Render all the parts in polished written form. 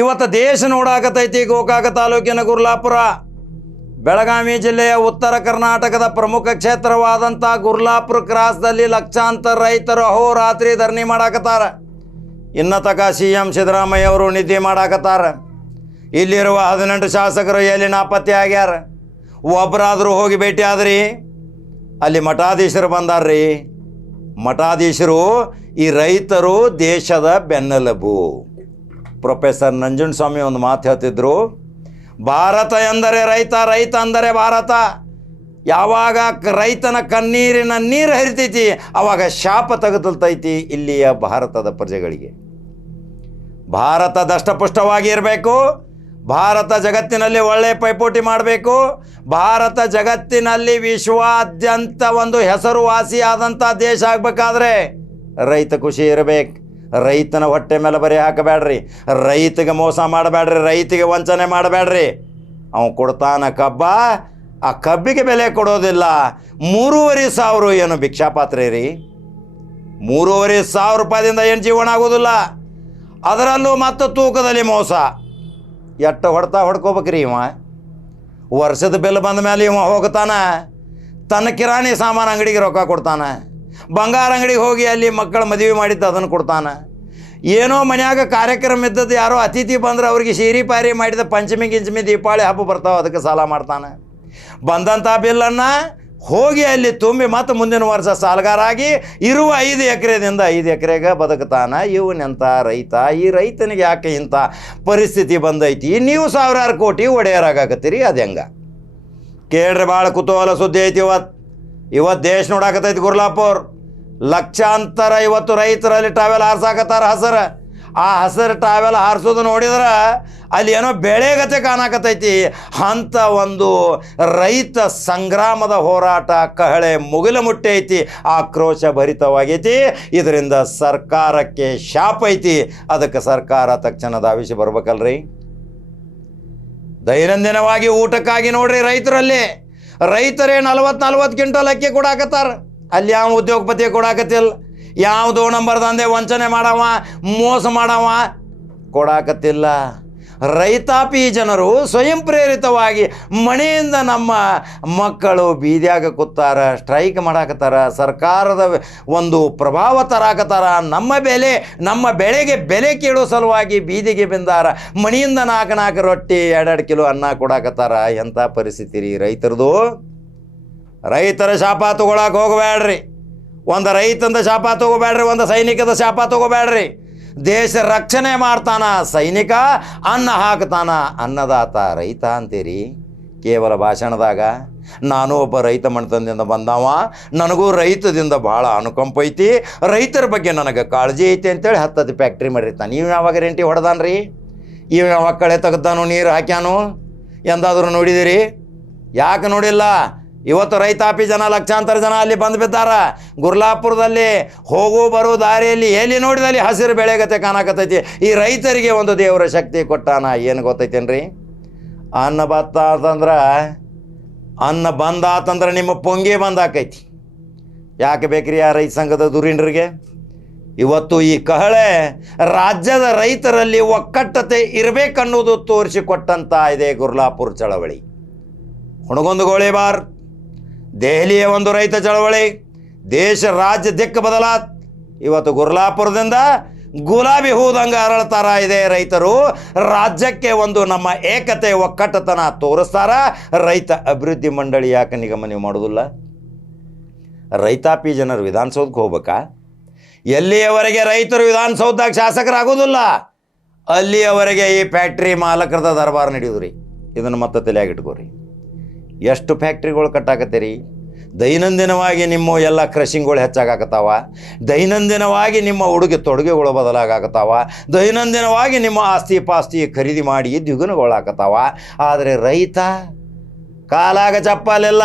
ಇವತ್ತು ದೇಶ ನೋಡಾಕತೈತಿ ಗೋಕಾಕ ತಾಲೂಕಿನ ಗುರ್ಲಾಪುರ. ಬೆಳಗಾವಿ ಜಿಲ್ಲೆಯ ಉತ್ತರ ಕರ್ನಾಟಕದ ಪ್ರಮುಖ ಕ್ಷೇತ್ರವಾದಂಥ ಗುರ್ಲಾಪುರ ಕ್ರಾಸ್ದಲ್ಲಿ ಲಕ್ಷಾಂತರ ರೈತರು ಅಹೋರಾತ್ರಿ ಧರಣಿ ಮಾಡಾಕತ್ತಾರ. ಇನ್ನು ತಕ CM ಸಿದ್ದರಾಮಯ್ಯ ಅವರು ನಿದ್ದೆ ಮಾಡಾಕತ್ತಾರ. ಇಲ್ಲಿರುವ 18 ಶಾಸಕರು ಎಲ್ಲಿ ನಾಪತ್ತೆ ಆಗ್ಯಾರ. ಒಬ್ಬರಾದರೂ ಹೋಗಿ ಭೇಟಿ ಆದ್ರಿ. ಅಲ್ಲಿ ಮಠಾಧೀಶರು ಬಂದಾರ್ರಿ. ಮಠಾಧೀಶರು ಈ ರೈತರು ದೇಶದ ಬೆನ್ನೆಲುಬು. ಪ್ರೊಫೆಸರ್ ನಂಜುಂಡಸ್ವಾಮಿ ಒಂದು ಮಾತು ಹೇಳ್ತಿದ್ರು, ಭಾರತ ಎಂದರೆ ರೈತ, ರೈತ ಅಂದರೆ ಭಾರತ. ಯಾವಾಗ ರೈತನ ಕಣ್ಣೀರಿನ ನೀರು ಹರಿತೈತಿ ಆವಾಗ ಶಾಪ ತೆಗೆದುಲ್ತೈತಿ ಇಲ್ಲಿಯ ಭಾರತದ ಪ್ರಜೆಗಳಿಗೆ. ಭಾರತ ದಷ್ಟಪುಷ್ಟವಾಗಿ ಇರಬೇಕು. ಭಾರತ ಜಗತ್ತಿನಲ್ಲಿ ಒಳ್ಳೆಯ ಪೈಪೋಟಿ ಮಾಡಬೇಕು. ಭಾರತ ಜಗತ್ತಿನಲ್ಲಿ ವಿಶ್ವಾದ್ಯಂತ ಒಂದು ಹೆಸರುವಾಸಿಯಾದಂಥ ದೇಶ ಆಗಬೇಕಾದ್ರೆ ರೈತ ಖುಷಿ ಇರಬೇಕು. ರೈತನ ಹೊಟ್ಟೆ ಮೇಲೆ ಬರೀ ಹಾಕಬೇಡ್ರಿ. ರೈತಗೆ ಮೋಸ ಮಾಡಬೇಡ್ರಿ. ರೈತಿಗೆ ವಂಚನೆ ಮಾಡಬೇಡ್ರಿ. ಅವನು ಕೊಡ್ತಾನ ಕಬ್ಬ, ಆ ಕಬ್ಬಿಗೆ ಬೆಲೆ ಕೊಡೋದಿಲ್ಲ. 3,500 ಏನು ಭಿಕ್ಷಾಪಾತ್ರೆ ರೀ? 3,500 ರೂಪಾಯಿದಿಂದ ಏನು ಜೀವನ ಆಗೋದಿಲ್ಲ. ಅದರಲ್ಲೂ ಮತ್ತು ತೂಕದಲ್ಲಿ ಮೋಸ. ಎಷ್ಟು ಹೊಡ್ಕೋಬೇಕ್ರಿ ಇವ? ವರ್ಷದ ಬಿಲ್ ಬಂದ ಮೇಲೆ ಇವ ಹೋಗ್ತಾನ, ತನ್ನ ಕಿರಾಣಿ ಸಾಮಾನು ಅಂಗಡಿಗೆ ರೊಕ್ಕ ಕೊಡ್ತಾನೆ. ಬಂಗಾರ ಅಂಗಡಿಗೆ ಹೋಗಿ ಅಲ್ಲಿ ಮಕ್ಕಳ ಮದುವೆ ಮಾಡಿದ್ದು ಅದನ್ನು ಕೊಡ್ತಾನೆ. ಏನೋ ಮನ್ಯಾಗ ಕಾರ್ಯಕ್ರಮ ಇದ್ದದ್ದು, ಯಾರೋ ಅತಿಥಿ ಬಂದ್ರೆ ಅವ್ರಿಗೆ ಶೀರಿ ಪಾರಿ ಮಾಡಿದ ಪಂಚಮಿ ಗಿಂಚಮಿ ದೀಪಾವಳಿ ಹಬ್ಬ ಬರ್ತಾವೆ, ಅದಕ್ಕೆ ಸಾಲ ಮಾಡ್ತಾನೆ. ಬಂದಂಥ ಬಿಲ್ಲನ್ನು ಹೋಗಿ ಅಲ್ಲಿ ತುಂಬಿ ಮತ್ತು ಮುಂದಿನ ವರ್ಷ ಸಾಲಗಾರಾಗಿ ಇರುವ 5 ಎಕರೆದಿಂದ 5 ಎಕರೆಗೆ ಬದುಕ್ತಾನೆ. ಇವನೆಂಥ ರೈತ? ಈ ರೈತನಿಗೆ ಯಾಕೆ ಇಂಥ ಪರಿಸ್ಥಿತಿ ಬಂದೈತಿ? ನೀವು 1000 ಕೋಟಿ ಒಡೆಯರಾಗತ್ತೀರಿ. ಅದು ಹೆಂಗೆ ಕೇಳ್ರಿ. ಭಾಳ ಕುತೂಹಲ ಸುದ್ದಿ ಐತಿ. ಇವತ್ತು ದೇಶ ನೋಡಾಕತ್ತೈತಿ ಗುರ್ಲಾಪುರ್. ಲಕ್ಷಾಂತರ ಇವತ್ತು ರೈತರಲ್ಲಿ ಟ್ರಾವೆಲ್ ಹಾರ್ಸಾಕತ್ತಾರ. ಆ ಹಸಿರು ಟ್ರಾವೆಲ್ ಹಾರಿಸೋದು ನೋಡಿದ್ರೆ ಅಲ್ಲಿ ಏನೋ ಬೆಳೆಗತೆ ಕಾಣಾಕತ್ತೈತಿ. ಅಂಥ ಒಂದು ರೈತ ಸಂಗ್ರಾಮದ ಹೋರಾಟ ಕಹಳೆ ಮುಗಿಲು ಮುಟ್ಟೈತಿ. ಆಕ್ರೋಶ ಭರಿತವಾಗೈತಿ. ಇದರಿಂದ ಸರ್ಕಾರಕ್ಕೆ ಶಾಪ ಐತಿ. ಅದಕ್ಕೆ ಸರ್ಕಾರ ತಕ್ಷಣದ ಆವಿಷ ಬರ್ಬೇಕಲ್ರಿ. ದೈನಂದಿನವಾಗಿ ಊಟಕ್ಕಾಗಿ ನೋಡ್ರಿ ರೈತರಲ್ಲಿ ರೈತರೇ 40 ಕ್ವಿಂಟಲ್ ಅಕ್ಕಿ ಕೊಡಾಕತ್ತಾರ. ಅಲ್ಲಿ ಯಾವ ಉದ್ಯೋಗಪತಿ ಕೊಡಾಕತ್ತಿಲ್ಲ. ಯಾವುದೋ ನಂಬರ್ ದಂಧೆ ವಂಚನೆ ಮಾಡವ, ಮೋಸ ಮಾಡವ ಕೊಡಾಕತ್ತಿಲ್ಲ. ರೈತಾಪಿ ಜನರು ಸ್ವಯಂ ಪ್ರೇರಿತವಾಗಿ ಮನೆಯಿಂದ ನಮ್ಮ ಮಕ್ಕಳು ಬೀದಿಯಾಗ ಕೂತಾರ, ಸ್ಟ್ರೈಕ್ ಮಾಡಾಕತ್ತಾರ, ಸರ್ಕಾರದ ಒಂದು ಪ್ರಭಾವ ತರಾಕತ್ತಾರ. ನಮ್ಮ ಬೆಳೆಗೆ ಬೆಲೆ ಕೇಳೋ ಸಲುವಾಗಿ ಬೀದಿಗೆ ಬಂದಾರ. ಮನೆಯಿಂದ 4 ರೊಟ್ಟಿ 2 ಕಿಲೋ ಅನ್ನ ಕೊಡಾಕತ್ತಾರ. ಎಂಥ ಪರಿಸ್ಥಿತಿ ರೀ ರೈತರದು. ರೈತರ ಶಾಪ ತಗೊಳಕ್ಕೆ ಹೋಗಬೇಡ್ರಿ. ಒಂದು ರೈತಂದ ಶಾಪ ತಗೋಬೇಡ್ರಿ, ಒಂದು ಸೈನಿಕದ ಶಾಪ ತಗೋಬೇಡ್ರಿ. ದೇಶ ರಕ್ಷಣೆ ಮಾಡ್ತಾನ ಸೈನಿಕ, ಅನ್ನ ಹಾಕ್ತಾನ ಅನ್ನದಾತ ರೈತ ಅಂತೀರಿ ಕೇವಲ ಭಾಷಣದಾಗ. ನಾನು ಒಬ್ಬ ರೈತ ಮಣ್ತನದಿಂದ ಬಂದವ, ನನಗೂ ರೈತದಿಂದ ಭಾಳ ಅನುಕಂಪ ಐತಿ, ರೈತರ ಬಗ್ಗೆ ನನಗೆ ಕಾಳಜಿ ಐತಿ ಅಂತೇಳಿ 10 ಫ್ಯಾಕ್ಟ್ರಿ ಮಾಡಿರ್ತಾನೆ. ನೀವು ಯಾವಾಗ ರೆಂಟಿ ಹೊಡೆದಾನ್ರಿ? ಇವು ಯಾವಾಗ ಕಳೆ ತೆಗ್ದಾನು, ನೀರು ಹಾಕ್ಯಾನು? ಎಂದಾದರೂ ನೋಡಿದಿರಿ? ಯಾಕೆ ನೋಡಿಲ್ಲ? ಇವತ್ತು ರೈತಾಪಿ ಜನ ಲಕ್ಷಾಂತರ ಜನ ಅಲ್ಲಿ ಬಂದು ಬಿದ್ದಾರ. ಗುರ್ಲಾಪುರದಲ್ಲಿ ಹೋಗೋ ಬರೋ ದಾರಿಯಲ್ಲಿ ಎಲ್ಲಿ ನೋಡಿದಲ್ಲಿ ಹಸಿರು ಬೆಳೆಗತೆ ಕಾಣಕತ್ತೈತಿ. ಈ ರೈತರಿಗೆ ಒಂದು ದೇವರ ಶಕ್ತಿ ಕೊಟ್ಟಾನ. ಏನು ಗೊತ್ತೈತೇನ್ರಿ? ಅನ್ನ ಬತ್ತ ಅಂತಂದ್ರೆ, ಅನ್ನ ಬಂದಾತಂದ್ರೆ ನಿಮ್ಮ ಪೊಂಗಿ ಬಂದಾಕೈತಿ. ಯಾಕೆ ಬೇಕ್ರಿ ಆ ರೈತ ಸಂಘದ ಧುರೀಣರಿಗೆ? ಇವತ್ತು ಈ ಕಹಳೆ ರಾಜ್ಯದ ರೈತರಲ್ಲಿ ಒಕ್ಕಟ್ಟತೆ ಇರಬೇಕನ್ನೋದು ತೋರಿಸಿಕೊಟ್ಟಂತ ಇದೆ ಗುರ್ಲಾಪುರ ಚಳವಳಿ. ಹುಣಗೊಂದು ಗೋಳಿಬಾರ್ ದೆಹಲಿಯ ಒಂದು ರೈತ ಚಳವಳಿ. ದೇಶ ರಾಜ್ಯ ದಿಕ್ಕು ಬದಲಾತ್. ಇವತ್ತು ಗುರ್ಲಾಪುರದಿಂದ ಗುಲಾಬಿ ಹೂದಂಗೆ ಅರಳ್ತಾರ ಇದೆ ರೈತರು. ರಾಜ್ಯಕ್ಕೆ ಒಂದು ನಮ್ಮ ಏಕತೆ ಒಕ್ಕಟ್ಟತನ ತೋರಿಸ್ತಾರ. ರೈತ ಅಭಿವೃದ್ಧಿ ಮಂಡಳಿ ಯಾಕೆ ನಿಗಮನ ಮಾಡೋದಿಲ್ಲ? ರೈತಾಪಿ ಜನರು ವಿಧಾನಸೌಧಕ್ಕೆ ಹೋಗ್ಬೇಕಾ? ಎಲ್ಲಿಯವರೆಗೆ ರೈತರು ವಿಧಾನಸೌಧದಾಗ ಶಾಸಕರಾಗೋದಿಲ್ಲ ಅಲ್ಲಿಯವರೆಗೆ ಈ ಫ್ಯಾಕ್ಟ್ರಿ ಮಾಲಕರದ ದರ್ಬಾರ್ ನಡೆಯುದ್ರಿ. ಇದನ್ನು ಮತ್ತೆ ತಲೆಯಾಗಿಟ್ಕೋರಿ. ಎಷ್ಟು ಫ್ಯಾಕ್ಟ್ರಿಗಳು ಕಟ್ಟಾಕತ್ತೀರಿ? ದೈನಂದಿನವಾಗಿ ನಿಮ್ಮ ಎಲ್ಲ ಕ್ರಷಿಂಗ್ಗಳು ಹೆಚ್ಚಾಗತ್ತಾವ. ದೈನಂದಿನವಾಗಿ ನಿಮ್ಮ ಉಡುಗೆ ತೊಡುಗೆಗಳು ಬದಲಾಗತ್ತಾವ. ದೈನಂದಿನವಾಗಿ ನಿಮ್ಮ ಆಸ್ತಿ ಪಾಸ್ತಿ ಖರೀದಿ ಮಾಡಿ ದ್ವಿಗುಣಗೊಳ್ಳಾಕತ್ತಾವ. ಆದರೆ ರೈತ ಕಾಲಾಗ ಚಪ್ಪಲಿಲ್ಲ,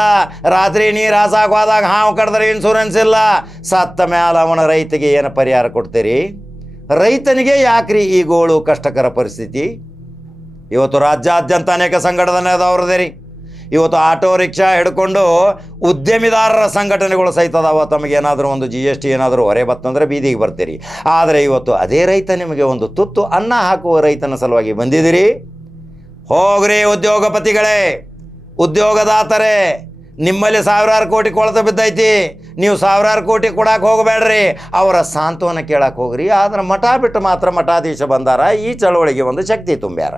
ರಾತ್ರಿ ನೀರು ಹಾಸಾಕ ಹೋದಾಗ ಹಾವು ಕಡ್ದ್ರೆ ಇನ್ಶೂರೆನ್ಸ್ ಇಲ್ಲ. ಸತ್ತ ಮ್ಯಾಲ ಅವನ ರೈತಿಗೆ ಏನು ಪರಿಹಾರ ಕೊಡ್ತೀರಿ? ರೈತನಿಗೆ ಯಾಕ್ರಿ ಈ ಗೋಳು ಕಷ್ಟಕರ ಪರಿಸ್ಥಿತಿ? ಇವತ್ತು ರಾಜ್ಯಾದ್ಯಂತ ಅನೇಕ ಸಂಘಟನೆ ಅದಾವ್ರದೇ ರೀ. ಇವತ್ತು ಆಟೋ ರಿಕ್ಷಾ ಹಿಡ್ಕೊಂಡು ಉದ್ಯಮಿದಾರರ ಸಂಘಟನೆಗಳು ಸಹಿತ ಅದಾವ. ತಮಗೇನಾದರೂ ಒಂದು GST ಏನಾದರೂ ಹೊರೆ ಬತ್ತಂದ್ರೆ ಬೀದಿಗೆ ಬರ್ತೀರಿ. ಆದರೆ ಇವತ್ತು ಅದೇ ರೈತ ನಿಮಗೆ ಒಂದು ತುತ್ತು ಅನ್ನ ಹಾಕುವ ರೈತನ ಸಲುವಾಗಿ ಬಂದಿದ್ದೀರಿ. ಹೋಗ್ರಿ ಉದ್ಯೋಗಪತಿಗಳೇ, ಉದ್ಯೋಗದಾತರೇ, ನಿಮ್ಮಲ್ಲಿ ಸಾವಿರಾರು ಕೋಟಿ ಕೊಳತ ಬಿದ್ದೈತಿ. ನೀವು ಸಾವಿರಾರು ಕೋಟಿ ಕೊಡಕ್ಕೆ ಹೋಗಬೇಡ್ರಿ, ಅವರ ಸಾಂತ್ವನ ಕೇಳಕ್ಕೆ ಹೋಗ್ರಿ. ಆದ್ರೆ ಮಠ ಬಿಟ್ಟು ಮಾತ್ರ ಮಠಾಧೀಶ ಬಂದಾರ, ಈ ಚಳವಳಿಗೆ ಒಂದು ಶಕ್ತಿ ತುಂಬ್ಯಾರ.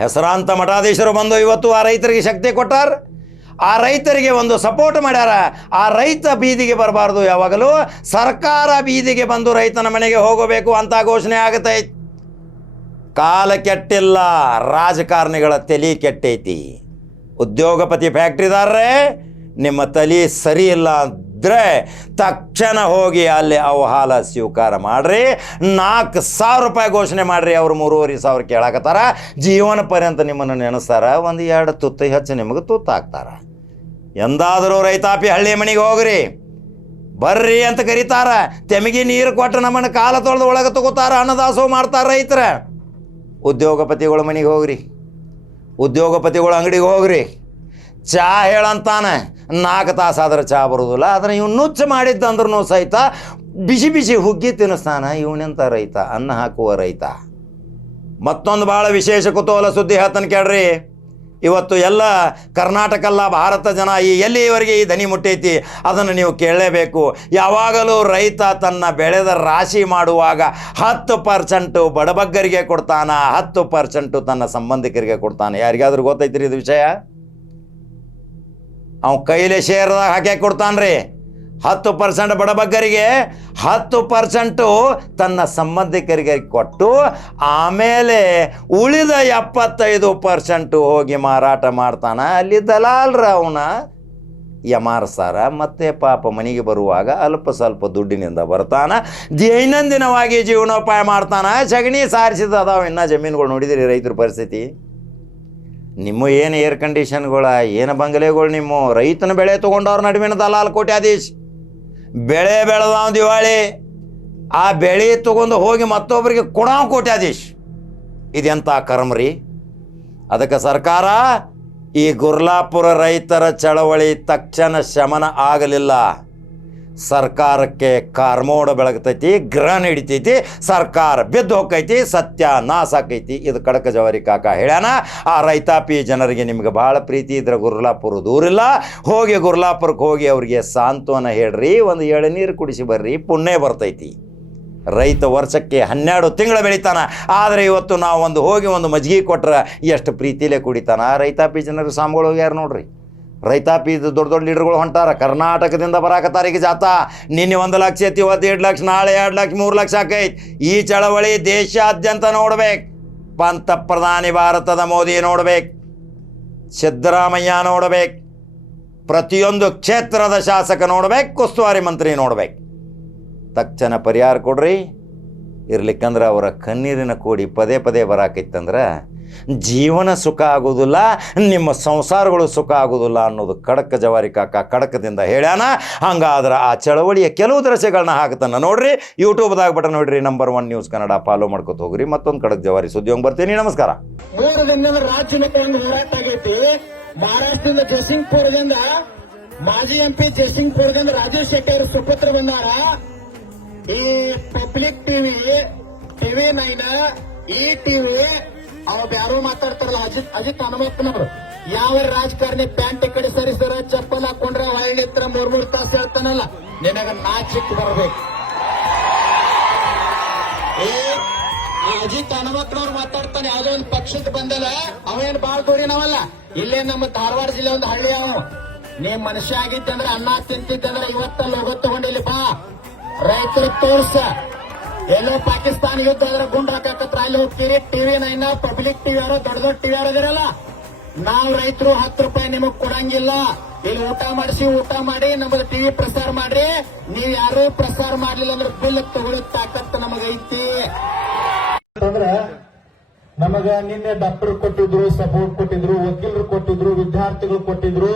ಹೆಸರಾಂತ ಮಠಾಧೀಶರು ಬಂದು ಇವತ್ತು ಆ ರೈತರಿಗೆ ಶಕ್ತಿ ಕೊಟ್ಟಾರ, ಆ ರೈತರಿಗೆ ಒಂದು ಸಪೋರ್ಟ್ ಮಾಡ್ಯಾರ. ಆ ರೈತ ಬೀದಿಗೆ ಬರಬಾರ್ದು, ಯಾವಾಗಲೂ ಸರ್ಕಾರ ಬೀದಿಗೆ ಬಂದು ರೈತನ ಮನೆಗೆ ಹೋಗಬೇಕು ಅಂತ ಘೋಷಣೆ ಆಗತೈತಿ. ಕಾಲ ಕೆಟ್ಟಿಲ್ಲ, ರಾಜಕಾರಣಿಗಳ ತಲೆ ಕೆಟ್ಟೈತಿ. ಉದ್ಯೋಗಪತಿ ಫ್ಯಾಕ್ಟ್ರಿದಾರರೇ, ನಿಮ್ಮ ತಲೆ ಸರಿ ಇಲ್ಲ ಅಂದರೆ ತಕ್ಷಣ ಹೋಗಿ ಅಲ್ಲಿ ಅವಹಾಲ ಸ್ವೀಕಾರ ಮಾಡ್ರಿ. 4,000 ರೂಪಾಯಿ ಘೋಷಣೆ ಮಾಡ್ರಿ. ಅವರು 3,500 ಕೇಳಾಕತ್ತಾರ. ಜೀವನ ಪರ್ಯಂತ ನಿಮ್ಮನ್ನು ನೆನೆಸ್ತಾರ. 1-2 ತುತ್ತು ಹೆಚ್ಚು ನಿಮಗೆ ತುತ್ತು ಹಾಕ್ತಾರ. ಎಂದಾದರೂ ರೈತಾಪಿ ಹಳ್ಳಿ ಮನೆಗೆ ಹೋಗ್ರಿ, ಬರ್ರಿ ಅಂತ ಕರೀತಾರ. ತೆಮಿಗೆ ನೀರು ಕೊಟ್ಟು ನಮ್ಮನ್ನು ಕಾಲ ತೊಳೆದು ಒಳಗೆ ತಗೋತಾರ, ಅನ್ನದಾಸೋಹ ಮಾಡ್ತಾರ ರೈತರ. ಉದ್ಯೋಗಪತಿಗಳ ಮನೆಗೆ ಹೋಗ್ರಿ, ಉದ್ಯೋಗಪತಿಗಳ ಅಂಗಡಿಗೆ ಹೋಗ್ರಿ. ಚಹಾ ಹೇಳಂತಾನೆ 4 ತಾಸು ಆದ್ರೆ ಚಹಾ ಬರೋದಿಲ್ಲ. ಆದರೆ ಇವ್ನು ನುಚ್ಚು ಮಾಡಿದ್ದಂದ್ರೂ ಸಹಿತ ಬಿಸಿ ಬಿಸಿ ಹುಗ್ಗಿ ತಿನ್ನಿಸ್ತಾನ. ಇವನೆಂತ ರೈತ, ಅನ್ನ ಹಾಕುವ ರೈತ. ಮತ್ತೊಂದು ಭಾಳ ವಿಶೇಷ ಕುತೂಹಲ ಸುದ್ದಿ ಹೇಳ್ತಾನೆ ಕೇಳ್ರಿ. ಇವತ್ತು ಎಲ್ಲ ಕರ್ನಾಟಕ ಅಲ್ಲ, ಭಾರತ ಜನ ಎಲ್ಲಿವರೆಗೆ ಈ ದನಿ ಮುಟ್ಟೈತಿ ಅದನ್ನು ನೀವು ಕೇಳಲೇಬೇಕು. ಯಾವಾಗಲೂ ರೈತ ತನ್ನ ಬೆಳೆದ ರಾಶಿ ಮಾಡುವಾಗ 10% ಬಡಬಗ್ಗರಿಗೆ ಕೊಡ್ತಾನ, 10% ತನ್ನ ಸಂಬಂಧಿಕರಿಗೆ ಕೊಡ್ತಾನೆ. ಯಾರಿಗಾದ್ರೂ ಗೊತ್ತೈತ್ರಿ ಇದು ವಿಷಯ? ಅವ್ನು ಕೈಲೇ ಶೇರ್ದಾಗ ಹಾಕಿ ಕೊಡ್ತಾನ್ರಿ. 10% ಬಡಬಗ್ಗರಿಗೆ, 10% ತನ್ನ ಸಂಬಂಧಿಕರಿಗೆ ಕೊಟ್ಟು ಆಮೇಲೆ ಉಳಿದ 75% ಹೋಗಿ ಮಾರಾಟ ಮಾಡ್ತಾನೆ. ಅಲ್ಲಿ ದಲಾಲ್ರ ಅವನ ಯಮಾರ್ಸಾರ. ಮತ್ತೆ ಪಾಪ ಮನೆಗೆ ಬರುವಾಗ ಅಲ್ಪ ಸ್ವಲ್ಪ ದುಡ್ಡಿನಿಂದ ಬರ್ತಾನ. ದೈನಂದಿನವಾಗಿ ಜೀವನೋಪಾಯ ಮಾಡ್ತಾನೆ. ಸಗಣಿ ಸಾರಿಸಿದ ಅದಾವ. ಇನ್ನೂ ಜಮೀನುಗಳು ನೋಡಿದಿರಿ ರೈತರ ಪರಿಸ್ಥಿತಿ. ನಿಮ್ಮ ಏನು ಏರ್ ಕಂಡೀಷನ್ಗಳ, ಏನು ಬಂಗಲೆಗಳು, ನಿಮ್ಮ ರೈತನ ಬೆಳೆ ತೊಗೊಂಡವ್ರ ನಡುವಿನ ದಲಾಲ್ ಕೋಟ್ಯಾಧೀಶ್. ಬೆಳೆ ಬೆಳೆದವ ದಿವಾಳಿ, ಆ ಬೆಳೆ ತೊಗೊಂಡು ಹೋಗಿ ಮತ್ತೊಬ್ಬರಿಗೆ ಕೊಡಾವ ಕೋಟ್ಯಾಧೀಶ್. ಇದೆಂಥ ಕರ್ಮರಿ. ಅದಕ್ಕೆ ಸರ್ಕಾರ ಈ ಗುರ್ಲಾಪುರ ರೈತರ ಚಳವಳಿ ತಕ್ಷಣ ಶಮನ ಆಗಲಿಲ್ಲ. ಸರ್ಕಾರಕ್ಕೆ ಕಾರ್ಮೋಡ ಬೆಳಗ್ತೈತಿ, ಗ್ರಹಣ ಹಿಡಿತೈತಿ, ಸರ್ಕಾರ ಬಿದ್ದು ಹೋಗ್ತೈತಿ, ಸತ್ಯ ನಾಶ ಆಕೈತಿ. ಇದು ಕಡಕ ಜವಾರಿ ಕಾಕ ಹೇಳ್ಯಾನ. ಆ ರೈತಾಪಿ ಜನರಿಗೆ ನಿಮ್ಗೆ ಭಾಳ ಪ್ರೀತಿ ಇದ್ರೆ ಗುರ್ಲಾಪುರ ದೂರಿಲ್ಲ. ಹೋಗಿ ಗುರ್ಲಾಪುರಕ್ಕೆ ಹೋಗಿ ಅವ್ರಿಗೆ ಸಾಂತ್ವನ ಹೇಳ್ರಿ, ಒಂದು ಎಳನೀರು ಕುಡಿಸಿ ಬರ್ರಿ, ಪುಣ್ಯ ಬರ್ತೈತಿ. ರೈತ ವರ್ಷಕ್ಕೆ 12 ತಿಂಗಳು ಬೆಳಿತಾನ. ಆದರೆ ಇವತ್ತು ನಾವು ಹೋಗಿ ಒಂದು ಮಜ್ಜಿಗೆ ಕೊಟ್ರೆ ಎಷ್ಟು ಪ್ರೀತಿಲೇ ಕುಡಿತಾನ. ರೈತಾಪಿ ಜನರು ಸ್ವಾಮಿಗಳು ಹೋಗ್ಯಾರ ನೋಡ್ರಿ. ರೈತಾಪಿ ದೊಡ್ಡ ದೊಡ್ಡ ಲೀಡರ್ಗಳು ಹೊಂಟಾರ. ಕರ್ನಾಟಕದಿಂದ ಬರಾಕತ್ತಾರ ಈಗ ಜಾತಾ. ನಿನ್ನೆ 1 ಲಕ್ಷ ಐತಿ, ಇವತ್ತು 2 ಲಕ್ಷ, ನಾಳೆ 2 ಲಕ್ಷ, 3 ಲಕ್ಷ ಆಕೈತಿ. ಈ ಚಳವಳಿ ದೇಶಾದ್ಯಂತ ನೋಡ್ಬೇಕು. ಪಂತ ಪ್ರಧಾನಿ ಭಾರತದ ಮೋದಿ ನೋಡ್ಬೇಕು, ಸಿದ್ದರಾಮಯ್ಯ ನೋಡ್ಬೇಕು, ಪ್ರತಿಯೊಂದು ಕ್ಷೇತ್ರದ ಶಾಸಕ ನೋಡ್ಬೇಕು, ಉಸ್ತುವಾರಿ ಮಂತ್ರಿ ನೋಡ್ಬೇಕು. ತಕ್ಷಣ ಪರಿಹಾರ ಕೊಡ್ರಿ. ಇರ್ಲಿಕ್ಕಂದ್ರೆ ಅವರ ಕಣ್ಣೀರಿನ ಕೋಡಿ ಪದೇ ಪದೇ ಬರಾಕೈತಂದ್ರೆ ಜೀವನ ಸುಖ ಆಗೋದಿಲ್ಲ, ನಿಮ್ಮ ಸಂಸಾರಗಳು ಸುಖ ಆಗೋದಿಲ್ಲ ಅನ್ನೋದು ಕಡಕ ಜವಾರಿ ಕಾಕ ಕಡಕದಿಂದ ಹೇಳ್ಯಾನ. ಹಂಗಾದ್ರೆ ಆ ಚಳವಳಿಯ ಕೆಲವು ದೃಶ್ಯಗಳನ್ನ ಹಾಕ್ತಾನೆ ನೋಡ್ರಿ. ಯೂಟ್ಯೂಬ್ದಾಗ ಬಟನ್ ನೋಡ್ರಿ, ನಂಬರ್ 1 ನ್ಯೂಸ್ ಕನ್ನಡ ಫಾಲೋ ಮಾಡ್ಕೊತ ಹೋಗ್ರಿ. ಮತ್ತೊಂದು ಕಡಕ್ ಜವಾರಿ ಸುದ್ದಿ ಹೋಗಿ ಬರ್ತೀನಿ. ನಮಸ್ಕಾರ. 3 ದಿನದ ರಾಜ್ಯ ಮಟ್ಟದಲ್ಲಿ ಹೋರಾಟ ಆಗೈತಿ. ಮಹಾರಾಷ್ಟ್ರದ ಜಯಸಿಂಗ್ಪುರದಿಂದ ಮಾಜಿ MP ಜಯಸಿಂಗ್ಪುರದಿಂದ ರಾಜೇಶ್ ಶೆಟ್ಟಿ ಅವರು ಸುಪುತ್ರ ಬಂದಾರ. ಈ ಪಬ್ಲಿಕ್ ಟಿವಿ 9, ಈ ಟಿವಿ ಅವ್ ಯಾರು ಮಾತಾಡ್ತಾರಲ್ಲ, ಅಜಿತ್ ಹನುಮಪ್ಪನವರು, ಯಾವ ರಾಜಕಾರಣಿ ಪ್ಯಾಂಟ್ ಈ ಕಡೆ ಸರಿಸ್ತಾರ, ಚಪ್ಪಲ್ ಹಾಕೊಂಡ್ರೆ ಹೊಳ್ಳಿ ಹತ್ರ 3 ತಾಸು ಹೇಳ್ತಾನಲ್ಲ, ನಿನಗ ನಾಚಿಕ್ ಬರ್ಬೇಕು. ಅಜಿತ್ ಹನುಮಪ್ಪನವ್ರು ಮಾತಾಡ್ತಾನೆ, ಯಾವ್ದೋ ಒಂದು ಪಕ್ಷಕ್ಕೆ ಬಂದಲ್ಲ, ಅವೇನ್ ಬಾಳ್ ದೂರಿನವಲ್ಲ. ಇಲ್ಲೇ ನಮ್ಮ ಧಾರವಾಡ ಜಿಲ್ಲೆ ಒಂದು ಹಳ್ಳಿ ಅವ. ನೀ ಮನುಷ್ಯ ಆಗಿತ್ತಂದ್ರೆ, ಅನ್ನ ತಿಂತಿದ್ದಂದ್ರೆ ಇವತ್ತಲ್ಲಿ ಹೋಗೋ ತಗೊಂಡಿಲ್ಲಿ ಬಾ, ರೈತರು ತೋರ್ಸ. ಎಲ್ಲೋ ಪಾಕಿಸ್ತಾನ ಯುದ್ಧ ಆದ್ರೆ ಗುಂಡ್ ಹಾಕತ್ರ ಅಲ್ಲಿ ಹೋಗ್ತೀರಿ. ಟಿವಿ 9, ಪಬ್ಲಿಕ್ ಟಿವಿ ಯಾರೋ ದೊಡ್ಡ ದೊಡ್ಡ ಟಿವಿ ಯಾರೋದಿರಲ್ಲ. ನಾವು ರೈತರು 10 ರೂಪಾಯಿ ನಿಮಗ್ ಕೊಡಂಗಿಲ್ಲ. ಇಲ್ಲಿ ಊಟ ಮಾಡಿ ನಮ್ಮದು ಟಿವಿ ಪ್ರಸಾರ ಮಾಡ್ರಿ. ನೀವ್ ಯಾರು ಪ್ರಸಾರ ಮಾಡ್ಲಿಲ್ಲ ಅಂದ್ರೆ ಬಿಲ್ ತಗೊಳ್ಳೋ ತಾಕತ್ ನಮಗೈತಿ. ಅಂದ್ರೆ ನಮಗ ನಿನ್ನೆ ಡಾಕ್ಟರ್ ಕೊಟ್ಟಿದ್ರು, ಸಪೋರ್ಟ್ ಕೊಟ್ಟಿದ್ರು, ವಕೀಲರು ಕೊಟ್ಟಿದ್ರು, ವಿದ್ಯಾರ್ಥಿಗಳು ಕೊಟ್ಟಿದ್ರು.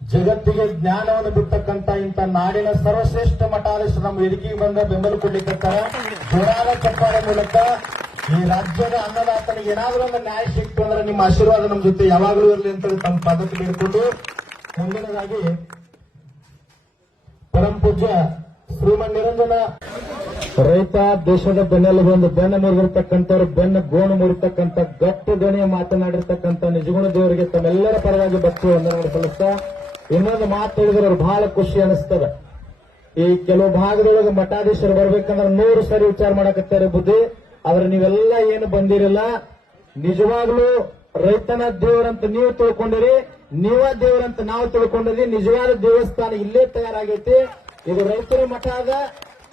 ಜಗತ್ತಿಗೆ ಜ್ಞಾನವನ್ನು ಬಿಟ್ಟಕ್ಕಂತ ಇಂಥ ನಾಡಿನ ಸರ್ವಶ್ರೇಷ್ಠ ಮಠಾಧೀಶರು ನಮ್ಮ ವೇದಿಕೆಗೆ ಬಂದ ಬೆಂಬಲ ಕೊಡ್ಲಿಕ್ಕಂತ ಜೋರಾದ ಚಪ್ಪಾಳೆ ಮೂಲಕ ಈ ರಾಜ್ಯದ ಅನ್ನದಾತನಿಗೆ ಏನಾದ್ರೂ ಒಂದು ನ್ಯಾಯ ಸಿಕ್ತು ಅಂದ್ರೆ ನಿಮ್ಮ ಆಶೀರ್ವಾದ ನಮ್ಮ ಜೊತೆ ಯಾವಾಗಲೂ ಇರಲಿ ಅಂತ ತಮ್ಮ ಪದಕ್ಕೆ ಬೇಡಿಕೊಂಡು ಮುಂದಿನದಾಗಿ ಪರಂ ಪೂಜ್ಯ ಶ್ರೀಮನ್ ನಿರಂಜನ ರೈತ ದೇಶದ ಬೆನ್ನೆಲುಬು ಬೆನ್ನು ಮುರಿದಿರ್ತಕ್ಕಂಥವ್ರು ಬೆನ್ನು ಗೋಣು ಮುರಿತಕ್ಕಂಥ ಗಟ್ಟು ಗಣಿಯ ಮಾತನಾಡಿರ್ತಕ್ಕಂಥ ನಿಜಗುಣ ದೇವರಿಗೆ ತಮ್ಮೆಲ್ಲರ ಪರವಾಗಿ ಭಕ್ತಿ ವಂದನೆ ಸಲ್ಲಿಸ್ತಾ ಇನ್ನೊಂದು ಮಾತು ಹೇಳಿದ್ರೆ ಅವ್ರು ಬಹಳ ಖುಷಿ ಅನಿಸ್ತದ. ಈ ಕೆಲವು ಭಾಗದೊಳಗೆ ಮಠಾಧೀಶರು ಬರ್ಬೇಕಂದ್ರೆ 100 ಸರಿ ವಿಚಾರ ಮಾಡಕತ್ತಾರೆ ಬುದ್ಧಿ, ಆದ್ರೆ ನೀವೆಲ್ಲ ಏನು ಬಂದಿರಲ್ಲ. ನಿಜವಾಗ್ಲೂ ರೈತನ ದೇವರಂತ ನೀವು ತಿಳ್ಕೊಂಡಿರಿ, ನೀವ ದೇವರಂತ ನಾವು ತಿಳ್ಕೊಂಡಿರಿ. ನಿಜವಾದ ದೇವಸ್ಥಾನ ಇಲ್ಲೇ ತಯಾರಾಗೈತಿ. ಇದು ರೈತರ ಮಠ ಅದ.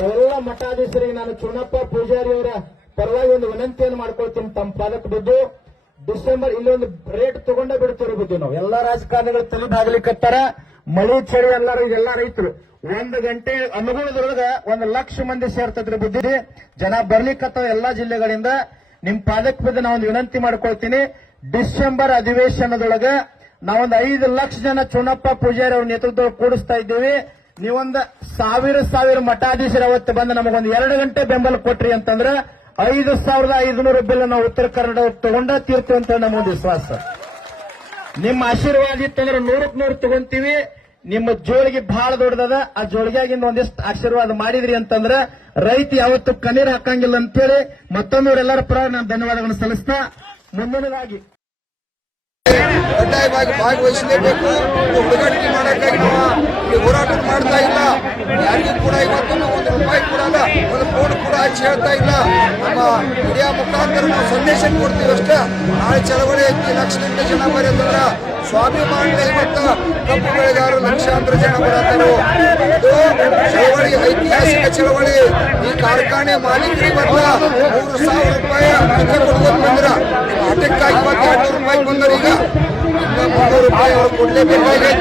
ಅವೆಲ್ಲ ಮಠಾಧೀಶರಿಗೆ ನಾನು ಚುನಪ್ಪ ಪೂಜಾರಿ ಅವರ ಪರವಾಗಿ ಒಂದು ವಿನಂತಿಯನ್ನು ಮಾಡ್ಕೊಳ್ತೀನಿ. ತಮ್ಮ ಪಾದಕ್ಕೆ ಬಿದ್ದು ಡಿಸೆಂಬರ್ ಇಲ್ಲೊಂದು ರೇಟ್ ತಗೊಂಡೇ ಬಿಡ್ತೀವಿ ಬುದ್ಧಿ. ನಾವು ಎಲ್ಲಾ ರಾಜಕಾರಣಿಗಳು ತಲೆ ಬಾಗಲಿಕತ್ತಾರ. ಮಳಿ ಚಳಿ ಎಲ್ಲರೂ ಇದೆಲ್ಲ ರೈತರು 1 ಗಂಟೆ ಅನುಗುಣದೊಳಗ 1 ಲಕ್ಷ ಮಂದಿ ಸೇರ್ತದ್ರಿ ಬುದ್ಧಿ. ಜನ ಬರ್ಲಿಕ್ಕತ್ತಾವ ಎಲ್ಲಾ ಜಿಲ್ಲೆಗಳಿಂದ. ನಿಮ್ ಪಾದಕ್ಕೆ ಬಿದ್ದು ನಾವೊಂದು ವಿನಂತಿ ಮಾಡ್ಕೊಳ್ತೀನಿ. ಡಿಸೆಂಬರ್ ಅಧಿವೇಶನದೊಳಗ ನಾವೊಂದು 5 ಲಕ್ಷ ಜನ ಚುನಪ್ಪ ಪೂಜಾರಿ ಅವ್ರ ನೇತೃತ್ವದಲ್ಲಿ ಕೂಡಿಸ್ತಾ ಇದ್ದೀವಿ. ನೀವೊಂದು 1000 ಮಠಾಧೀಶರು ಅವತ್ತು ಬಂದು ನಮಗೊಂದು 2 ಗಂಟೆ ಬೆಂಬಲ ಕೊಟ್ರಿ ಅಂತಂದ್ರೆ 5,500 ಬಿಲ್ ನಾವು ಉತ್ತರ ಕನ್ನಡ ತಗೊಂಡ ತೀರ್ತೀವಿ ಅಂತ ನಮ್ಮೊಂದು ವಿಶ್ವಾಸ. ನಿಮ್ಮ ಆಶೀರ್ವಾದ ಇತ್ತಂದ್ರೆ 100ಕ್ಕೆ 100 ತಗೊಂತೀವಿ. ನಿಮ್ಮ ಜೋಳಿಗೆ ಬಹಳ ದೊಡ್ಡದ. ಆ ಜೋಳಿಗೆಯಾಗಿಂದ ಒಂದಿಷ್ಟು ಆಶೀರ್ವಾದ ಮಾಡಿದ್ರಿ ಅಂತಂದ್ರೆ ರೈತ ಯಾವತ್ತು ಕಣ್ಣೀರು ಹಾಕಂಗಿಲ್ಲ ಅಂತೇಳಿ ಮತ್ತೊಮ್ಮೆ ಅವರೆಲ್ಲರ ಪರ ನಾನು ಧನ್ಯವಾದಗಳನ್ನು ಸಲ್ಲಿಸ್ತಾ ಮುಂದಿನದಾಗಿ ಕಡ್ಡಾಯವಾಗಿ ಭಾಗವಹಿಸಲೇಬೇಕು. ಹುಡುಗಾಟಿಕೆ ಮಾಡೋಕ್ಕಾಗಿ ನಾವು ಈ ಹೋರಾಟ ಮಾಡ್ತಾ ಇಲ್ಲ. ಯಾರಿಗೂ ಕೂಡ ಇವತ್ತು 1 ರೂಪಾಯಿ ಕೊಡಲ್ಲ, 1 ಫೋನ್ ಕೂಡ ಹಚ್ಚಿ ಹೇಳ್ತಾ ಇಲ್ಲ. ನಮ್ಮ ಮೀಡಿಯಾ ಮುಖಾಂತರ ನಾವು ಸಂದೇಶ ಕೊಡ್ತೀವಿ ಅಷ್ಟೇ. ನಾಳೆ ಚಳವಳಿ ಐತಿ, ಲಕ್ಷದಿಂದ ಜನ ಬರೆಯಂದ್ರೆ ಸ್ವಾಭಿಮಾನ ಇವತ್ತು ಕಬ್ಬು ಬೆಳೆಗಾರರು ಲಕ್ಷಾಂತರ ಜನ ಬರತ್ತರು. ಇದು ಚಳವಳಿ, ಐತಿಹಾಸಿಕ ಚಳವಳಿ. ಈ ಕಾರ್ಖಾನೆ ಮಾಲೀಕರು ಇವತ್ತು 3,000 ರೂಪಾಯಿ ಹಕ್ಕೆ ಕೊಡ್ಬೋದು ಬಂದ್ರ, ಆಟಕ್ಕಾಗಿ ಇವತ್ತು 200 ರೂಪಾಯಿ ಬಂದರು. ಈಗ 300 ರೂಪಾಯಿ ಅವ್ರು ಕೊಡ್ಲೇಬೇಕಾಗಿದೆ.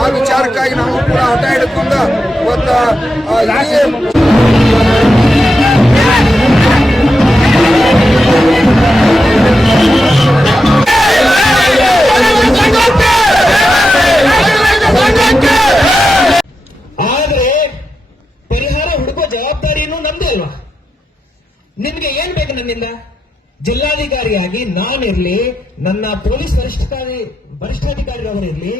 ಆ ವಿಚಾರಕ್ಕಾಗಿ ನಾವು ಕೂಡ ಹಠ ಹಿಡ್ಕೊಂಡು ಇವತ್ತು ಆದ್ರೆ ಪರಿಹಾರ ಹುಡುಕೋ ಜವಾಬ್ದಾರಿನೂ ನಮ್ದೇ ಅಲ್ವಾ? ನಿಮ್ಗೆ ಏನ್ ಬೇಕು ನನ್ನಿಂದ? ಜಿಲ್ಲಾಧಿಕಾರಿಯಾಗಿ ನಾನಿರ್ಲಿ, ನನ್ನ ಪೊಲೀಸ್ ವರಿಷ್ಠಾಧಿಕಾರಿ ಅವರಿರ್ಲಿ,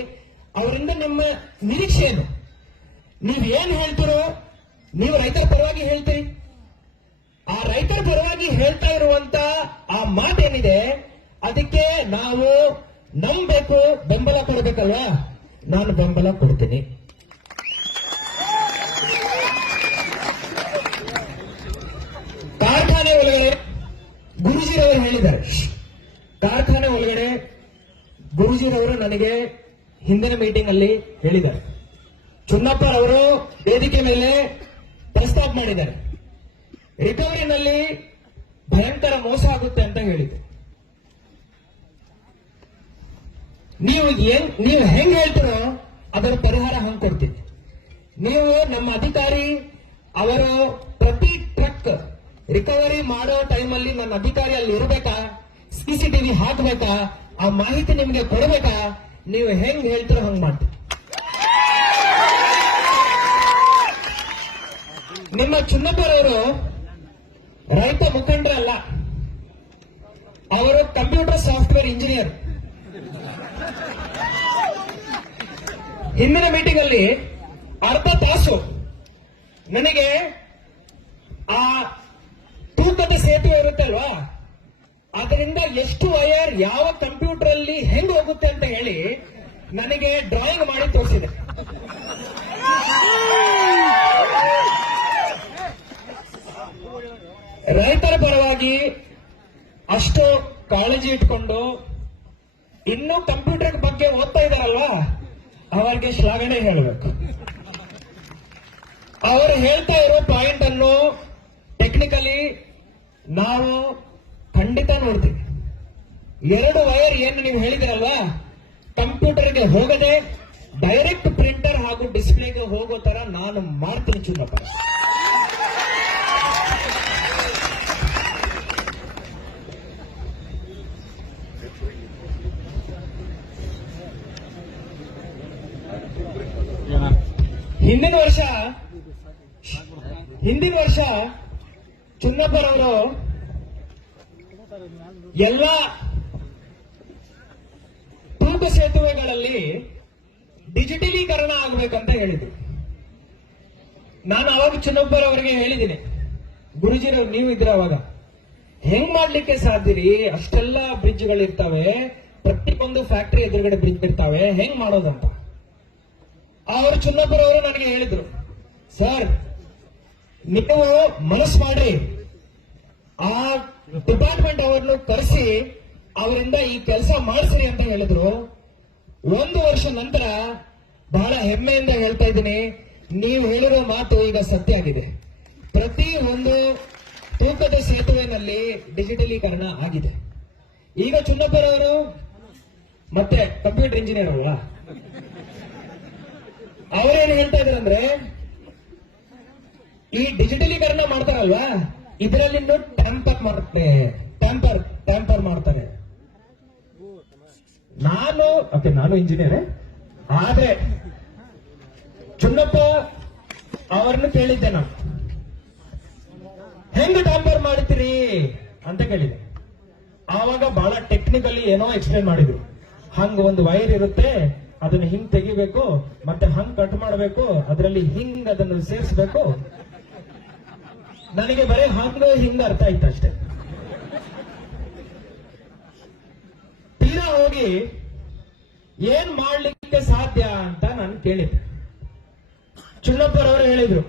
ಅವರಿಂದ ನಿಮ್ಮ ನಿರೀಕ್ಷೆ ಏನು? ನೀವ್ ಏನ್ ಹೇಳ್ತೀರೋ, ನೀವು ರೈತರ ಪರವಾಗಿ ಹೇಳ್ತೀರಿ. ಆ ರೈತರ ಪರವಾಗಿ ಹೇಳ್ತಾ ಇರುವಂತ ಆ ಮಾತೇನಿದೆ, ಅದಕ್ಕೆ ನಾವು ನಂಬೇಕು, ಬೆಂಬಲ ಕೊಡ್ಬೇಕಲ್ವಾ? ನಾನು ಬೆಂಬಲ ಕೊಡ್ತೀನಿ. ಕಾರ್ಖಾನೆ ಒಳಗಡೆ ಗುರುಜಿರವರು ಹೇಳಿದ್ದಾರೆ. ಕಾರ್ಖಾನೆ ಒಳಗಡೆ ಗುರುಜಿರವರು ನನಗೆ ಹಿಂದಿನ ಮೀಟಿಂಗ್ ಅಲ್ಲಿ ಹೇಳಿದ್ದಾರೆ. ಚುನ್ನಪ್ಪರವರು ವೇದಿಕೆ ಮೇಲೆ ಪ್ರಸ್ತಾಪ ಮಾಡಿದ್ದಾರೆ. ರಿಕವರಿನಲ್ಲಿ ಭಯಂಕರ ಮೋಸ ಆಗುತ್ತೆ ಅಂತ ಹೇಳಿದ್ರು. ನೀವು ಹೆಂಗ್ ಹೇಳ್ತೀರೋ ಅದರ ಪರಿಹಾರ ಹಂಗ್ ಕೊಡ್ತೀನಿ. ನೀವು ನಮ್ಮ ಅಧಿಕಾರಿ ಅವರು ಪ್ರತಿ ಟ್ರಕ್ ರಿಕವರಿ ಮಾಡೋ ಟೈಮಲ್ಲಿ ನನ್ನ ಅಧಿಕಾರಿ ಅಲ್ಲಿ ಇರಬೇಕಾ, CCTV ಹಾಕಬೇಕಾ, ಆ ಮಾಹಿತಿ ನಿಮ್ಗೆ ಕೊಡಬೇಕಾ? ನೀವು ಹೆಂಗ್ ಹೇಳ್ತೀರೋ ಹಂಗ್ ಮಾಡ್ತೀವಿ. ನಿಮ್ಮ ಚುನ್ನಪ್ಪರವರು ರೈತ ಮುಖಂಡರಲ್ಲ, ಅವರು ಕಂಪ್ಯೂಟರ್ ಸಾಫ್ಟ್ವೇರ್ ಇಂಜಿನಿಯರ್. ಹಿಂದಿನ ಮೀಟಿಂಗ್ ಅಲ್ಲಿ ಅರ್ಧ ತಾಸು ನನಗೆ ಆ ತೂಕದ ಸೇತುವೆ ಇರುತ್ತೆ ಅಲ್ವಾ, ಅದರಿಂದ ಎಷ್ಟು ವೈರ್ ಯಾವ ಕಂಪ್ಯೂಟರ್ ಅಲ್ಲಿ ಹೆಂಗ್ ಹೋಗುತ್ತೆ ಅಂತ ಹೇಳಿ ನನಗೆ ಡ್ರಾಯಿಂಗ್ ಮಾಡಿ ತೋರಿಸಿದೆ. ರೈತರ ಪರವಾಗಿ ಅಷ್ಟು ಕಾಳಜಿ ಇಟ್ಕೊಂಡು ಇನ್ನೂ ಕಂಪ್ಯೂಟರ್ ಬಗ್ಗೆ ಓದ್ತಾ ಇದಾರಲ್ವಾ, ಅವರಿಗೆ ಶ್ಲಾಘನೆ ಹೇಳಬೇಕು. ಅವರು ಹೇಳ್ತಾ ಇರೋ ಪಾಯಿಂಟ್ ಅನ್ನು ಟೆಕ್ನಿಕಲಿ ನಾವು ಖಂಡಿತ ನೋಡ್ತೀವಿ. 2 ವೈರ್ ಏನು ನೀವು ಹೇಳಿದಿರಲ್ವಾ, ಕಂಪ್ಯೂಟರ್ಗೆ ಹೋಗದೆ ಡೈರೆಕ್ಟ್ ಪ್ರಿಂಟರ್ ಹಾಗೂ ಡಿಸ್ಪ್ಲೇಗೆ ಹೋಗೋ ತರ ನಾನು ಮಾಡ್ತೀನಿ ಚುನ್ನಪ್ಪ. ಹಿಂದಿನ ವರ್ಷ ಚುನ್ನಪ್ಪರವರು ಎಲ್ಲ ತೂಕ ಸೇತುವೆಗಳಲ್ಲಿ ಡಿಜಿಟಲೀಕರಣ ಆಗ್ಬೇಕಂತ ಹೇಳಿದ್ರು. ನಾನು ಅವಾಗ ಚಿನ್ನಪ್ಪರವರಿಗೆ ಹೇಳಿದ್ದೀನಿ, ಗುರುಜಿರವ್ರು ನೀವು ಇದ್ರ ಅವಾಗ ಹೆಂಗ್ ಮಾಡ್ಲಿಕ್ಕೆ ಸಾಧ್ಯ ರೀ? ಅಷ್ಟೆಲ್ಲ ಬ್ರಿಡ್ಜ್ಗಳಿರ್ತಾವೆ, ಪ್ರತಿಯೊಂದು ಫ್ಯಾಕ್ಟರಿ ಎದುರುಗಡೆ ಬ್ರಿಡ್ಜ್ ಇರ್ತಾವೆ, ಹೆಂಗ್ ಮಾಡೋದಂತ. ಅವರು ಚಿನ್ನಪ್ಪರವರು ನನಗೆ ಹೇಳಿದ್ರು, ಸರ್ ನೀವು ಮನಸ್ಸು ಮಾಡಿ ಆ ಡಿಪಾರ್ಟ್ಮೆಂಟ್ ಅವರನ್ನು ಕರೆಸಿ ಅವರಿಂದ ಈ ಕೆಲಸ ಮಾಡಿಸ್ರಿ ಅಂತ ಹೇಳಿದ್ರು. 1 ವರ್ಷ ನಂತರ ಬಹಳ ಹೆಮ್ಮೆಯಿಂದ ಹೇಳ್ತಾ ಇದ್ದೀನಿ, ನೀವು ಹೇಳಿರೋ ಮಾತು ಈಗ ಸತ್ಯ ಆಗಿದೆ. ಪ್ರತಿ ಒಂದು ತೂಕದ ಸೇತುವೆನಲ್ಲಿ ಡಿಜಿಟಲೀಕರಣ ಆಗಿದೆ. ಈಗ ಚುನ್ನಪ್ಪರವರು ಮತ್ತೆ ಕಂಪ್ಯೂಟರ್ ಇಂಜಿನಿಯರ್ ಅಲ್ವಾ, ಅವರೇನು ಹೇಳ್ತಾ ಇದಾರೆ ಅಂದ್ರೆ, ಈ ಡಿಜಿಟಲೀಕರಣ ಮಾಡ್ತಾರಲ್ವಾ, ಇದರಲ್ಲಿ ಟ್ಯಾಂಪರ್ ಮಾಡ್ತಾರೆ. ನಾನು ಇಂಜಿನಿಯರ್, ಆದ್ರೆ ಚುನ್ನಪ್ಪ ಅವರನ್ನು ಕೇಳಿದ್ದೆ ನಾನು, ಹೆಂಗ್ ಟ್ಯಾಂಪರ್ ಮಾಡ್ತೀರಿ ಅಂತ ಕೇಳಿದೆ. ಆವಾಗ ಬಹಳ ಟೆಕ್ನಿಕಲಿ ಏನೋ ಎಕ್ಸ್ಪ್ಲೇನ್ ಮಾಡಿದ್ರು. ಹಂಗ ಒಂದು ವೈರ್ ಇರುತ್ತೆ, ಅದನ್ನ ಹಿಂಗ್ ತೆಗಿಬೇಕು, ಮತ್ತೆ ಹಂಗ್ ಕಟ್ ಮಾಡಬೇಕು, ಅದರಲ್ಲಿ ಹಿಂಗ್ ಅದನ್ನು ಸೇರಿಸಬೇಕು. ನನಗೆ ಬರೀ ಹಿಂಗ ಅರ್ಥ ಆಯ್ತು ಅಷ್ಟೇ. ತೀರಾ ಹೋಗಿ ಏನ್ ಮಾಡ್ಲಿಕ್ಕೆ ಸಾಧ್ಯ ಅಂತ ನಾನು ಕೇಳಿದ್ದೆ. ಚುನ್ನಪ್ಪರವರು ಹೇಳಿದ್ರು,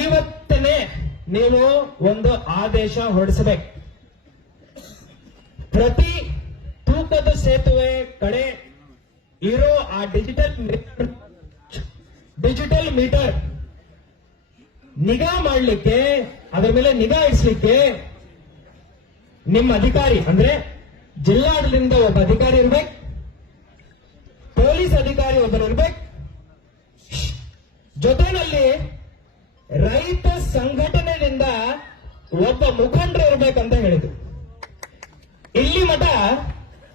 ಇವತ್ತನೇ ನೀವು ಒಂದು ಆದೇಶ ಹೊರಡಿಸಬೇಕು. ಪ್ರತಿ ತೂಕದ ಸೇತುವೆ ಕಡೆ ಇರೋ ಆ ಡಿಜಿಟಲ್ ಮೀಟರ್ ನಿಗಾ ಮಾಡಲಿಕ್ಕೆ, ಅದರ ಮೇಲೆ ನಿಗಾ ಇರಿಸಲಿಕ್ಕೆ ನಿಮ್ಮ ಅಧಿಕಾರಿ ಅಂದ್ರೆ ಜಿಲ್ಲಾಡಳಿತದಿಂದ ಒಬ್ಬ ಅಧಿಕಾರಿ ಇರ್ಬೇಕು, ಪೊಲೀಸ್ ಅಧಿಕಾರಿ ಒಬ್ಬರು ಇರ್ಬೇಕು, ಜೊತೆಯಲ್ಲಿ ರೈತ ಸಂಘಟನೆಯಿಂದ ಒಬ್ಬ ಮುಖಂಡರು ಇರ್ಬೇಕಂತ ಹೇಳಿದ್ರು. ಇಲ್ಲಿ ಮಠ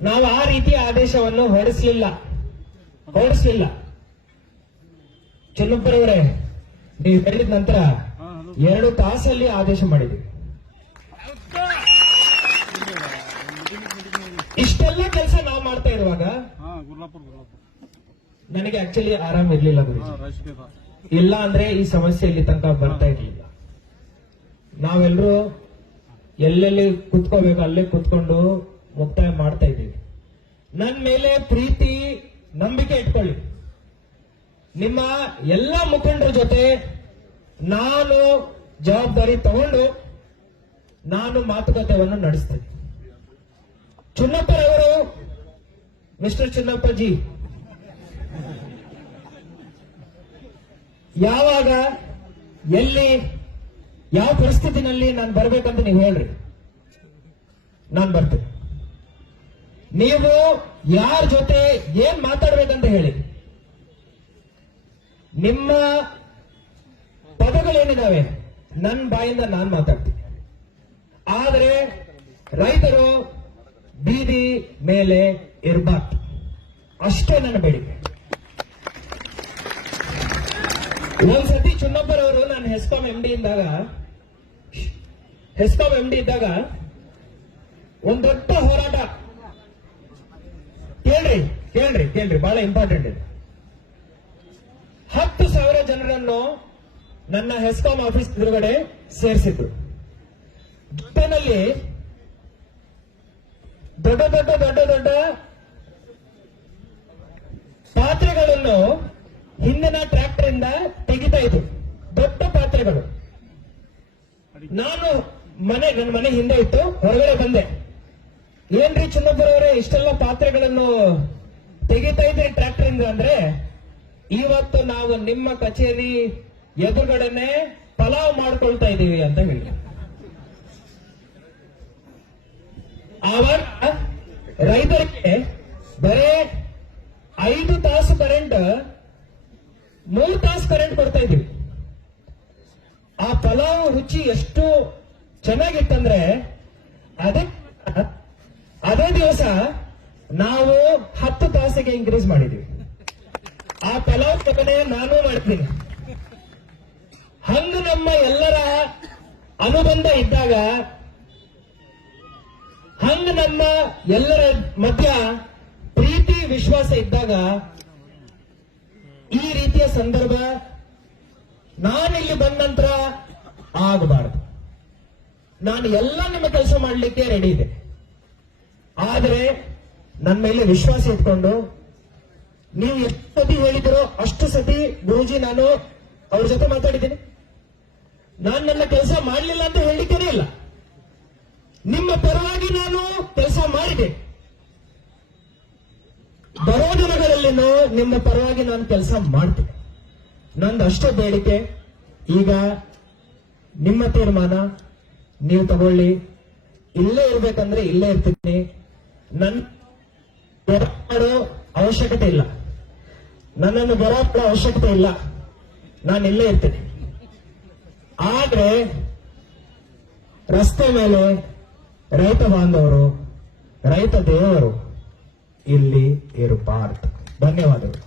ನಾವು ಆ ರೀತಿಯ ಆದೇಶವನ್ನು ಹೊರಡಿಸಲಿಲ್ಲ. ಚೆನ್ನಪ್ಪರವರೇ, ನೀವು ಹೇಳಿದ ನಂತರ 2 ತಾಸಲ್ಲಿ ಆದೇಶ ಮಾಡಿದ್ವಿ. ಇಷ್ಟೆಲ್ಲ ಕೆಲಸ ನಾವು ಮಾಡ್ತಾ ಇರುವಾಗ ನನಗೆ ಆಕ್ಚುಲಿ ಆರಾಮ್ ಇರ್ಲಿಲ್ಲ ಗುರುಜಿ. ಇಲ್ಲ ಅಂದ್ರೆ ಈ ಸಮಸ್ಯೆ ಇಲ್ಲಿ ತನಕ ಬರ್ತಾ ಇರ್ಲಿಲ್ಲ. ನಾವೆಲ್ಲರೂ ಎಲ್ಲೆಲ್ಲಿ ಕುತ್ಕೋಬೇಕು ಅಲ್ಲೇ ಕುತ್ಕೊಂಡು ಮುಕ್ತಾಯ ಮಾಡ್ತಾ ಇದ್ದೀವಿ. ನನ್ನ ಮೇಲೆ ಪ್ರೀತಿ ನಂಬಿಕೆ ಇಟ್ಕೊಳ್ಳಿ. ನಿಮ್ಮ ಎಲ್ಲ ಮುಖಂಡರ ಜೊತೆ ನಾನು ಜವಾಬ್ದಾರಿ ತಗೊಂಡು ನಾನು ಮಾತುಕತೆಯನ್ನು ನಡೆಸ್ತೇನೆ. ಚುನ್ನಪ್ಪರವರು, ಮಿಸ್ಟರ್ ಚುನ್ನಪ್ಪಜಿ, ಯಾವಾಗ ಎಲ್ಲಿ ಯಾವ ಪರಿಸ್ಥಿತಿನಲ್ಲಿ ನಾನು ಬರ್ಬೇಕಂತ ನೀವು ಹೇಳ್ರಿ, ನಾನು ಬರ್ತೇನೆ. ನೀವು ಯಾರ ಜೊತೆ ಏನ್ ಮಾತಾಡ್ಬೇಕಂತ ಹೇಳಿ. ನಿಮ್ಮ ಪದಗಳೇನಿದಾವೆ ನನ್ನ ಬಾಯಿಂದ ನಾನು ಮಾತಾಡ್ತೀನಿ. ಆದರೆ ರೈತರು ಬೀದಿ ಮೇಲೆ ಇರಬಾರ್ದು, ಅಷ್ಟೇ ನನ್ನ ಬೇಡಿಕೆ. ಒಂದ್ಸತಿ ಚುನ್ನಪ್ಪರವರು ನಾನು ಹೆಸ್ಕಾಂ ಎಂ ಡಿ ಇದ್ದಾಗ ಒಂದ್ ದೊಡ್ಡ ಹೋರಾಟ, ಕೇಳ್ರಿ ಬಹಳ ಇಂಪಾರ್ಟೆಂಟ್ ಇದೆ. 10,000 ಜನರನ್ನು ನನ್ನ ಹೆಸ್ಕಾಂ ಆಫೀಸ್ ಎದುರುಗಡೆ ಸೇರಿಸಿದ್ರು. ಜೊತೆನಲ್ಲಿ ದೊಡ್ಡ ಪಾತ್ರೆಗಳನ್ನು ಹಿಂದಿನ ಟ್ರ್ಯಾಕ್ಟರ್ ಇಂದ ತೆಗಿತಾ ಇದ್ರು, ದೊಡ್ಡ ಪಾತ್ರೆಗಳು. ನಾನು ನನ್ನ ಮನೆ ಹಿಂದೆ ಇತ್ತು, ಹೊರಗಡೆ ಬಂದೆ. ಏನ್ರಿ ಚುನ್ನಪ್ಪರವರೇ ಇಷ್ಟೆಲ್ಲ ಪಾತ್ರೆಗಳನ್ನು ತೆಗಿತಾ ಇದ್ರಿ ಟ್ರ್ಯಾಕ್ಟರ್ ಇಂದ ಅಂದ್ರೆ, ಇವತ್ತು ನಾವು ನಿಮ್ಮ ಕಚೇರಿ ಎದುರುಗಡೆನೆ ಪಲಾವ್ ಮಾಡ್ಕೊಳ್ತಾ ಇದ್ದೀವಿ ಅಂತ ಹೇಳಿ. ಆವಾಗ ರೈತರಿಗೆ ಬರೇ 5 ತಾಸು ಕರೆಂಟ್, 3 ತಾಸು ಕರೆಂಟ್ ಕೊಡ್ತಾ ಇದ್ದೀವಿ. ಆ ಪಲಾವ್ ರುಚಿ ಎಷ್ಟು ಚೆನ್ನಾಗಿತ್ತಂದ್ರೆ ಅದೇ ದಿವಸ ನಾವು 10 ತಾಸಿಗೆ ಇನ್ಕ್ರೀಸ್ ಮಾಡಿದ್ವಿ. ಆ ಪಲಾವ್ ತಪ್ಪನೆ ನಾನು ಮಾಡ್ತೀನಿ. ಹಂಗ ನಮ್ಮ ಎಲ್ಲರ ಅನುಬಂಧ ಇದ್ದಾಗ ಹಂಗ ನನ್ನ ಎಲ್ಲರ ಮಧ್ಯ ಪ್ರೀತಿ ವಿಶ್ವಾಸ ಇದ್ದಾಗ ಈ ರೀತಿಯ ಸಂದರ್ಭ ನಾನಿಲ್ಲಿ ಬಂದ ನಂತರ ಆಗಬಾರದು. ನಾನು ಎಲ್ಲ ನಿಮ್ಮ ಕೆಲಸ ಮಾಡಲಿಕ್ಕೆ ರೆಡಿ ಇದೆ. ಆದರೆ ನನ್ನ ಮೇಲೆ ವಿಶ್ವಾಸ ಇಟ್ಕೊಂಡು ನೀವು ಎಷ್ಟು ಸತಿ ಹೇಳಿದಿರೋ ಅಷ್ಟು ಸತಿ ಗುರೂಜಿ ನಾನು ಅವ್ರ ಜೊತೆ ಮಾತಾಡಿದ್ದೀನಿ. ನಾನು ನನ್ನ ಕೆಲಸ ಮಾಡಲಿಲ್ಲ ಅಂತ ಹೇಳಲಿಕ್ಕೇನೆ ಇಲ್ಲ. ನಿಮ್ಮ ಪರವಾಗಿ ನಾನು ಕೆಲಸ ಮಾಡಿದೆ. ಬರೋ ದಿನಗಳಲ್ಲಿನೂ ನಿಮ್ಮ ಪರವಾಗಿ ನಾನು ಕೆಲಸ ಮಾಡ್ತೇನೆ. ನಂದು ಅಷ್ಟೇ ಬೇಡಿಕೆ. ಈಗ ನಿಮ್ಮ ತೀರ್ಮಾನ ನೀವು ತಗೊಳ್ಳಿ. ಇಲ್ಲೇ ಇರ್ಬೇಕಂದ್ರೆ ಇಲ್ಲೇ ಇರ್ತೀನಿ. ನನ್ನ ಮಾಡೋ ಅವಶ್ಯಕತೆ ಇಲ್ಲ. ನನ್ನನ್ನು ಬರೋ ಅವಶ್ಯಕತೆ ಇಲ್ಲ. ನಾನು ಇಲ್ಲೇ ಇರ್ತೀನಿ. ಆದ್ರೆ ರಸ್ತೆ ಮೇಲೆ ರೈತ ಬಾಂಧವರು, ರೈತ ದೇವರು ಇಲ್ಲಿ ಇರಬಾರ್ದು. ಧನ್ಯವಾದಗಳು.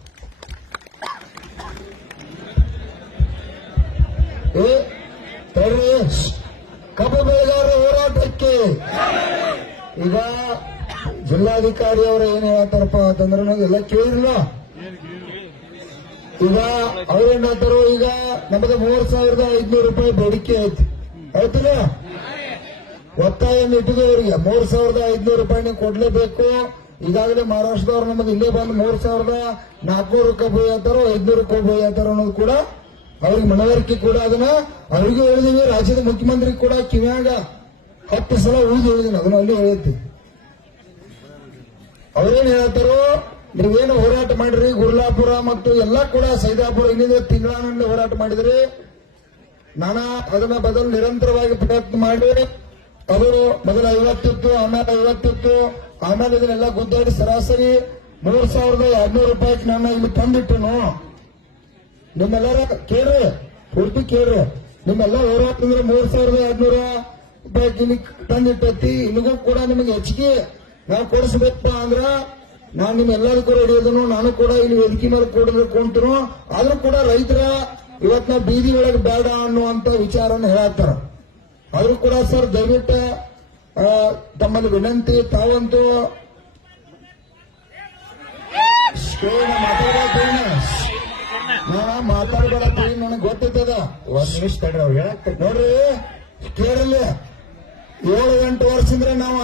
ಕಬ್ಬು ಬೆಳೆಗಾರರ ಹೋರಾಟಕ್ಕೆ ಈಗ ಜಿಲ್ಲಾಧಿಕಾರಿ ಅವರು ಏನ್ ಹೇಳ್ತಾರಪ್ಪ ಅಂತಂದ್ರೆ ಎಲ್ಲ ಕೇಳಿಲ್ಲ. ಈಗ ಅವ್ರೇನ್ ಹೇಳ್ತಾರೋ, ಈಗ ನಮ್ಮದು 3,500 ರೂಪಾಯಿ ಬೇಡಿಕೆ ಐತಿ, ಆಯ್ತಿಲ್ಲ? ಒತ್ತಾಯ ಇಟ್ಟಿದವರಿಗೆ 3,500 ರೂಪಾಯಿ ನೀವು ಕೊಡ್ಲೇಬೇಕು. ಈಗಾಗಲೇ ಮಹಾರಾಷ್ಟ್ರದವ್ರು ನಮಗೆ ಇಲ್ಲೇ ಬಂದು 3,400 ಕಬ್ಬು ಹೇಳ್ತಾರೋ 500 ಕಬ್ಬು ಹೇಳ್ತಾರೋ ಅನ್ನೋದು ಕೂಡ ಅವ್ರಿಗೆ ಮನವರಿಕೆ ಕೂಡ ಅದನ್ನ ಅವ್ರಿಗೂ ಹೇಳಿದೀವಿ. ರಾಜ್ಯದ ಮುಖ್ಯಮಂತ್ರಿ ಕೂಡ ಕಿವ್ಯಾಗ 10 ಸಲ ಹೇಳಿದೀನಿ, ಅದನ್ನ ಅಲ್ಲಿ ಹೇಳಿದ್ವಿ. ಅವ್ರೇನ್ ಹೇಳ್ತಾರೋ, ನೀವೇನು ಹೋರಾಟ ಮಾಡಿರಿ ಗುರ್ಲಾಪುರ ಮತ್ತು ಎಲ್ಲ ಕೂಡ ಸೈದಾಪುರ ಇನ್ನಿಂದ ತಿಂಗಳಾನಿಂದ ಹೋರಾಟ ಮಾಡಿದ್ರಿ. ನಾನು ಅದನ್ನ ಬದಲು ನಿರಂತರವಾಗಿ ಪ್ರಯತ್ನ ಮಾಡಿ ಅವರು ಮೊದಲ 50 ಇತ್ತು, ಆಮೇಲೆ 50 ಇತ್ತು, ಆಮೇಲೆ ಇದನ್ನೆಲ್ಲ ಗುದ್ದಾಡಿ ಸರಾಸರಿ 3,200 ರೂಪಾಯಿಗೆ ನಾನು ಇಲ್ಲಿ ತಂದಿಟ್ಟನು. ನಿಮ್ಮೆಲ್ಲರ ಕೇಳ್ರಿ, ಪೂರ್ತಿ ಕೇಳ್ರಿ. ನಿಮ್ಮೆಲ್ಲ ಹೋರಾಟ ಅಂದ್ರೆ 3,200 ರೂಪಾಯಿ ತಂದಿಟ್ಟೈತಿ. ಇಲ್ಲಿಗೂ ಕೂಡ ನಿಮಗೆ ಹೆಚ್ಚಿಗೆ ನಾವು ಕೊಡಿಸ್ಬೇಕಪ್ಪ ಅಂದ್ರ ನಾನು ನಿಮ್ಮೆಲ್ಲದಕ್ಕೂ ರೆಡಿ ಅದನ್ನು. ನಾನು ಕೂಡ ಇಲ್ಲಿ ವೇದಿಕೆ ಮೇಲೆ ಕೊಡಬೇಕು ಅಂತನು. ಆದ್ರೂ ಕೂಡ ರೈತರ ಇವತ್ ನಾವು ಬೀದಿ ಒಳಗೆ ಬೇಡ ಅನ್ನುವಂತ ವಿಚಾರನ ಹೇಳತ್ತಾರ. ಆದ್ರೂ ಕೂಡ ಸರ್ ದಯವಿಟ್ಟು ತಮ್ಮಲ್ಲಿ ವಿನಂತಿ, ತಾವಂತೂ ಮಾತಾಡಬೇಡ, ನನಗೆ ಗೊತ್ತಿರ್ತದ. ಒಂದ್ ನಿಮಿಷ ತಡ್ರಿ, ಅವ್ರು ಹೇಳಕ್ ನೋಡ್ರಿ ಕೇಳಲಿ. 7-8 ವರ್ಷದಿಂದ ನಾವು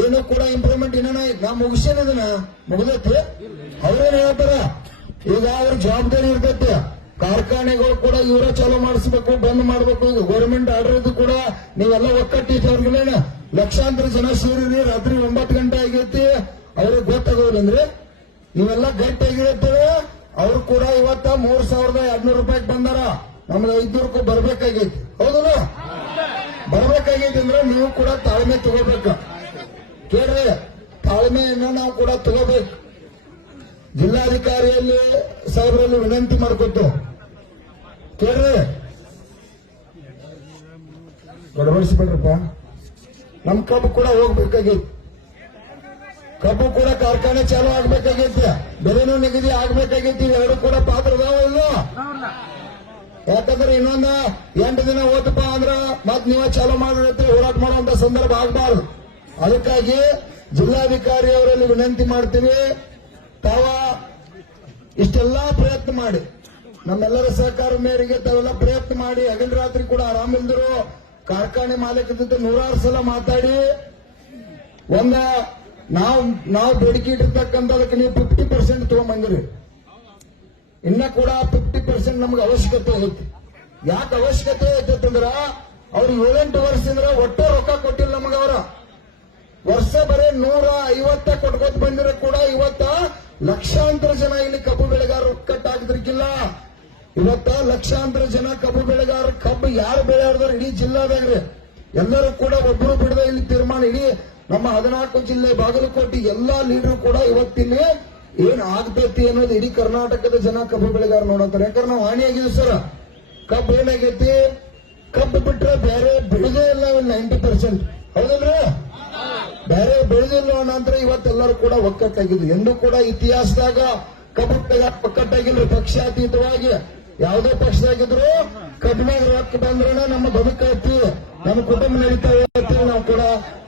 ಏನು ಕೂಡ ಇಂಪ್ರೂವ್ಮೆಂಟ್ ಏನೇನ ನಾವು ಮುಗಿಸಿದನ ಮುಗಿದೈತಿ. ಅವ್ರೇನ್ ಹೇಳ್ತಾರ, ಈಗ ಅವ್ರ ಜವಾಬ್ದಾರಿ ಇರ್ತೈತಿ. ಕಾರ್ಖಾನೆಗಳು ಕೂಡ ಇವರ ಚಾಲೂ ಮಾಡಿಸ್ಬೇಕು, ಬಂದ್ ಮಾಡ್ಬೇಕು. ಈಗ ಗೌರ್ಮೆಂಟ್ ಆರ್ಡರ್ ಇದು ಕೂಡ ನೀವೆಲ್ಲ ಒಕ್ಕಟ್ಟಿದ್ದವ್ರಿಗೇನ ಲಕ್ಷಾಂತರ ಜನ ಸೇರಿರಿ. ರಾತ್ರಿ 9 ಗಂಟೆ ಆಗೈತಿ, ಅವ್ರಿಗೆ ಗೊತ್ತಾಗೋದಿಲ್ಲಂದ್ರೆ ನೀವೆಲ್ಲ ಗಟ್ಟಿಯಾಗಿರ್ತೇವೆ. ಅವ್ರು ಕೂಡ ಇವತ್ತ 3,200 ರೂಪಾಯಿಗೆ ಬಂದಾರ. ನಮ್ಗೆ 500 ಬರ್ಬೇಕಾಗೈತಿ, ಹೌದಲ್ಲ? ಬರ್ಬೇಕಾಗೈತಿ ಅಂದ್ರೆ ನೀವು ಕೂಡ ತಾಳ್ಮೆ ತಗೋಬೇಕು. ಕೇಳ್ರಿ, ತಾಳ್ಮೆಯನ್ನು ನಾವು ಕೂಡ ತಗೋಬೇಕು. ಜಿಲ್ಲಾಧಿಕಾರಿಯಲ್ಲಿ ಸಾಹೇಬರಲ್ಲಿ ವಿನಂತಿ ಮಾಡ್ಕೊತು ಕೇಳ್ರಿ, ಗಡಬಡಿಸ್ಬೇಡ್ರಪ್ಪ. ನಮ್ ಕಬ್ಬು ಕೂಡ ಹೋಗ್ಬೇಕಾಗೈತಿ. ಕಬ್ಬು ಕೂಡ ಕಾರ್ಖಾನೆ ಚಾಲು ಆಗ್ಬೇಕಾಗೈತಿ, ಬೆಲೆನೂ ನಿಗದಿ ಆಗ್ಬೇಕಾಗೈತಿ. ಎರಡು ಕೂಡ ಪಾತ್ರ ಅದಾವ ಇಲ್ಲೋ? ಯಾಕಂದ್ರೆ ಇನ್ನೊಂದ 8 ದಿನ ಹೋತಪ್ಪ ಅಂದ್ರ ಮತ್ ನೀವ ಚಾಲು ಮಾಡಿರತ್ರಿ, ಹೋರಾಟ ಮಾಡುವಂತ ಸಂದರ್ಭ ಆಗಬಾರ್ದು. ಅದಕ್ಕಾಗಿ ಜಿಲ್ಲಾಧಿಕಾರಿ ಅವರಲ್ಲಿ ವಿನಂತಿ ಮಾಡ್ತೀವಿ, ತಾವ ಇಷ್ಟೆಲ್ಲಾ ಪ್ರಯತ್ನ ಮಾಡಿ, ನಮ್ಮೆಲ್ಲರ ಸಹಕಾರ ಮೇರೆಗೆ ತಾವೆಲ್ಲ ಪ್ರಯತ್ನ ಮಾಡಿ ಹಗಲು ರಾತ್ರಿ ಕೂಡ ಆರಾಮಿಲ್ದರು. ಕಾರ್ಖಾನೆ ಮಾಲೀಕರ ಜೊತೆ 100 ಸಲ ಮಾತಾಡಿ ನಾವು ಬೇಡಿಕೆ ಇಟ್ಟಿರ್ತಕ್ಕಂಥದಕ್ಕೆ ನೀವು 50% ತಗೊಂಡ್ಬಂದಿರಿ. ಇನ್ನ ಕೂಡ 50% ನಮ್ಗೆ ಅವಶ್ಯಕತೆ ಐತಿ. ಯಾಕೆ ಅವಶ್ಯಕತೆ ಐತಂದ್ರ ಅವ್ರು 7-8 ವರ್ಷದಿಂದ ಒಟ್ಟೆ ರೊಕ್ಕ ಕೊಟ್ಟಿಲ್ಲ ನಮಗ. ಅವರ ವರ್ಷ ಬರೀ 150 ಕೊಟ್ಕೋತ ಬಂದಿರೋ ಕೂಡ ಇವತ್ತ ಲಕ್ಷಾಂತರ ಜನ ಇಲ್ಲಿ ಕಬ್ಬು ಬೆಳೆಗಾರರು ಒಕ್ಕಟ್ಟಾಗಿದ್ರಿಗಿಲ್ಲ. ಇವತ್ತ ಲಕ್ಷಾಂತರ ಜನ ಕಬ್ಬು ಬೆಳೆಗಾರ ಕಬ್ಬು ಯಾರು ಬೆಳೆಯಾರ್ದಾರ ಇಡೀ ಜಿಲ್ಲಾದಾಗ್ರಿ ಎಲ್ಲರೂ ಕೂಡ ಒಬ್ಬರು ಬಿಡದ ಇಲ್ಲಿ ತೀರ್ಮಾನ. ಇಡೀ ನಮ್ಮ 14 ಜಿಲ್ಲೆ ಬಾಗಲಕೋಟೆ ಎಲ್ಲಾ ಲೀಡರ್ ಕೂಡ ಇವತ್ತಿಲ್ಲಿ ಏನ್ ಆಗ್ತೈತಿ ಅನ್ನೋದು ಇಡೀ ಕರ್ನಾಟಕದ ಜನ ಕಬ್ಬು ಬೆಳೆಗಾರ ನೋಡಂತಾರೆ. ಯಾಕಂದ್ರೆ ನಾವು ಹಾನಿಯಾಗಿದ್ವಿ ಸರ್. ಕಬ್ಬು ಏನಾಗೈತಿ, ಕಬ್ಬು ಬಿಟ್ರೆ ಬೇರೆ ಬೆಳೆದೇ ಇಲ್ಲ 90%, ಹೌದಲ್ರಿ? ಬೇರೆ ಬೆಳೆದಿಲ್ಲ ನಂತರ ಇವತ್ತೆಲ್ಲರೂ ಕೂಡ ಒಕ್ಕಟ್ಟಾಗಿದ್ವಿ. ಎಂದೂ ಕೂಡ ಇತಿಹಾಸದಾಗ ಕಬ್ಬು ಒಕ್ಕಟ್ಟಾಗಿಲ್ರಿ. ಪಕ್ಷಾತೀತವಾಗಿ ಯಾವುದೇ ಪಕ್ಷದಾಗಿದ್ರು ಕಬ್ಬಿನಾಗ ರೊಕ್ಕ ಬಂದ್ರೆ ನಮ್ಮ ಬದುಕೈತಿ, ನಮ್ಮ ಕುಟುಂಬ ನಡೀತಾ ನಾವು ಕೂಡ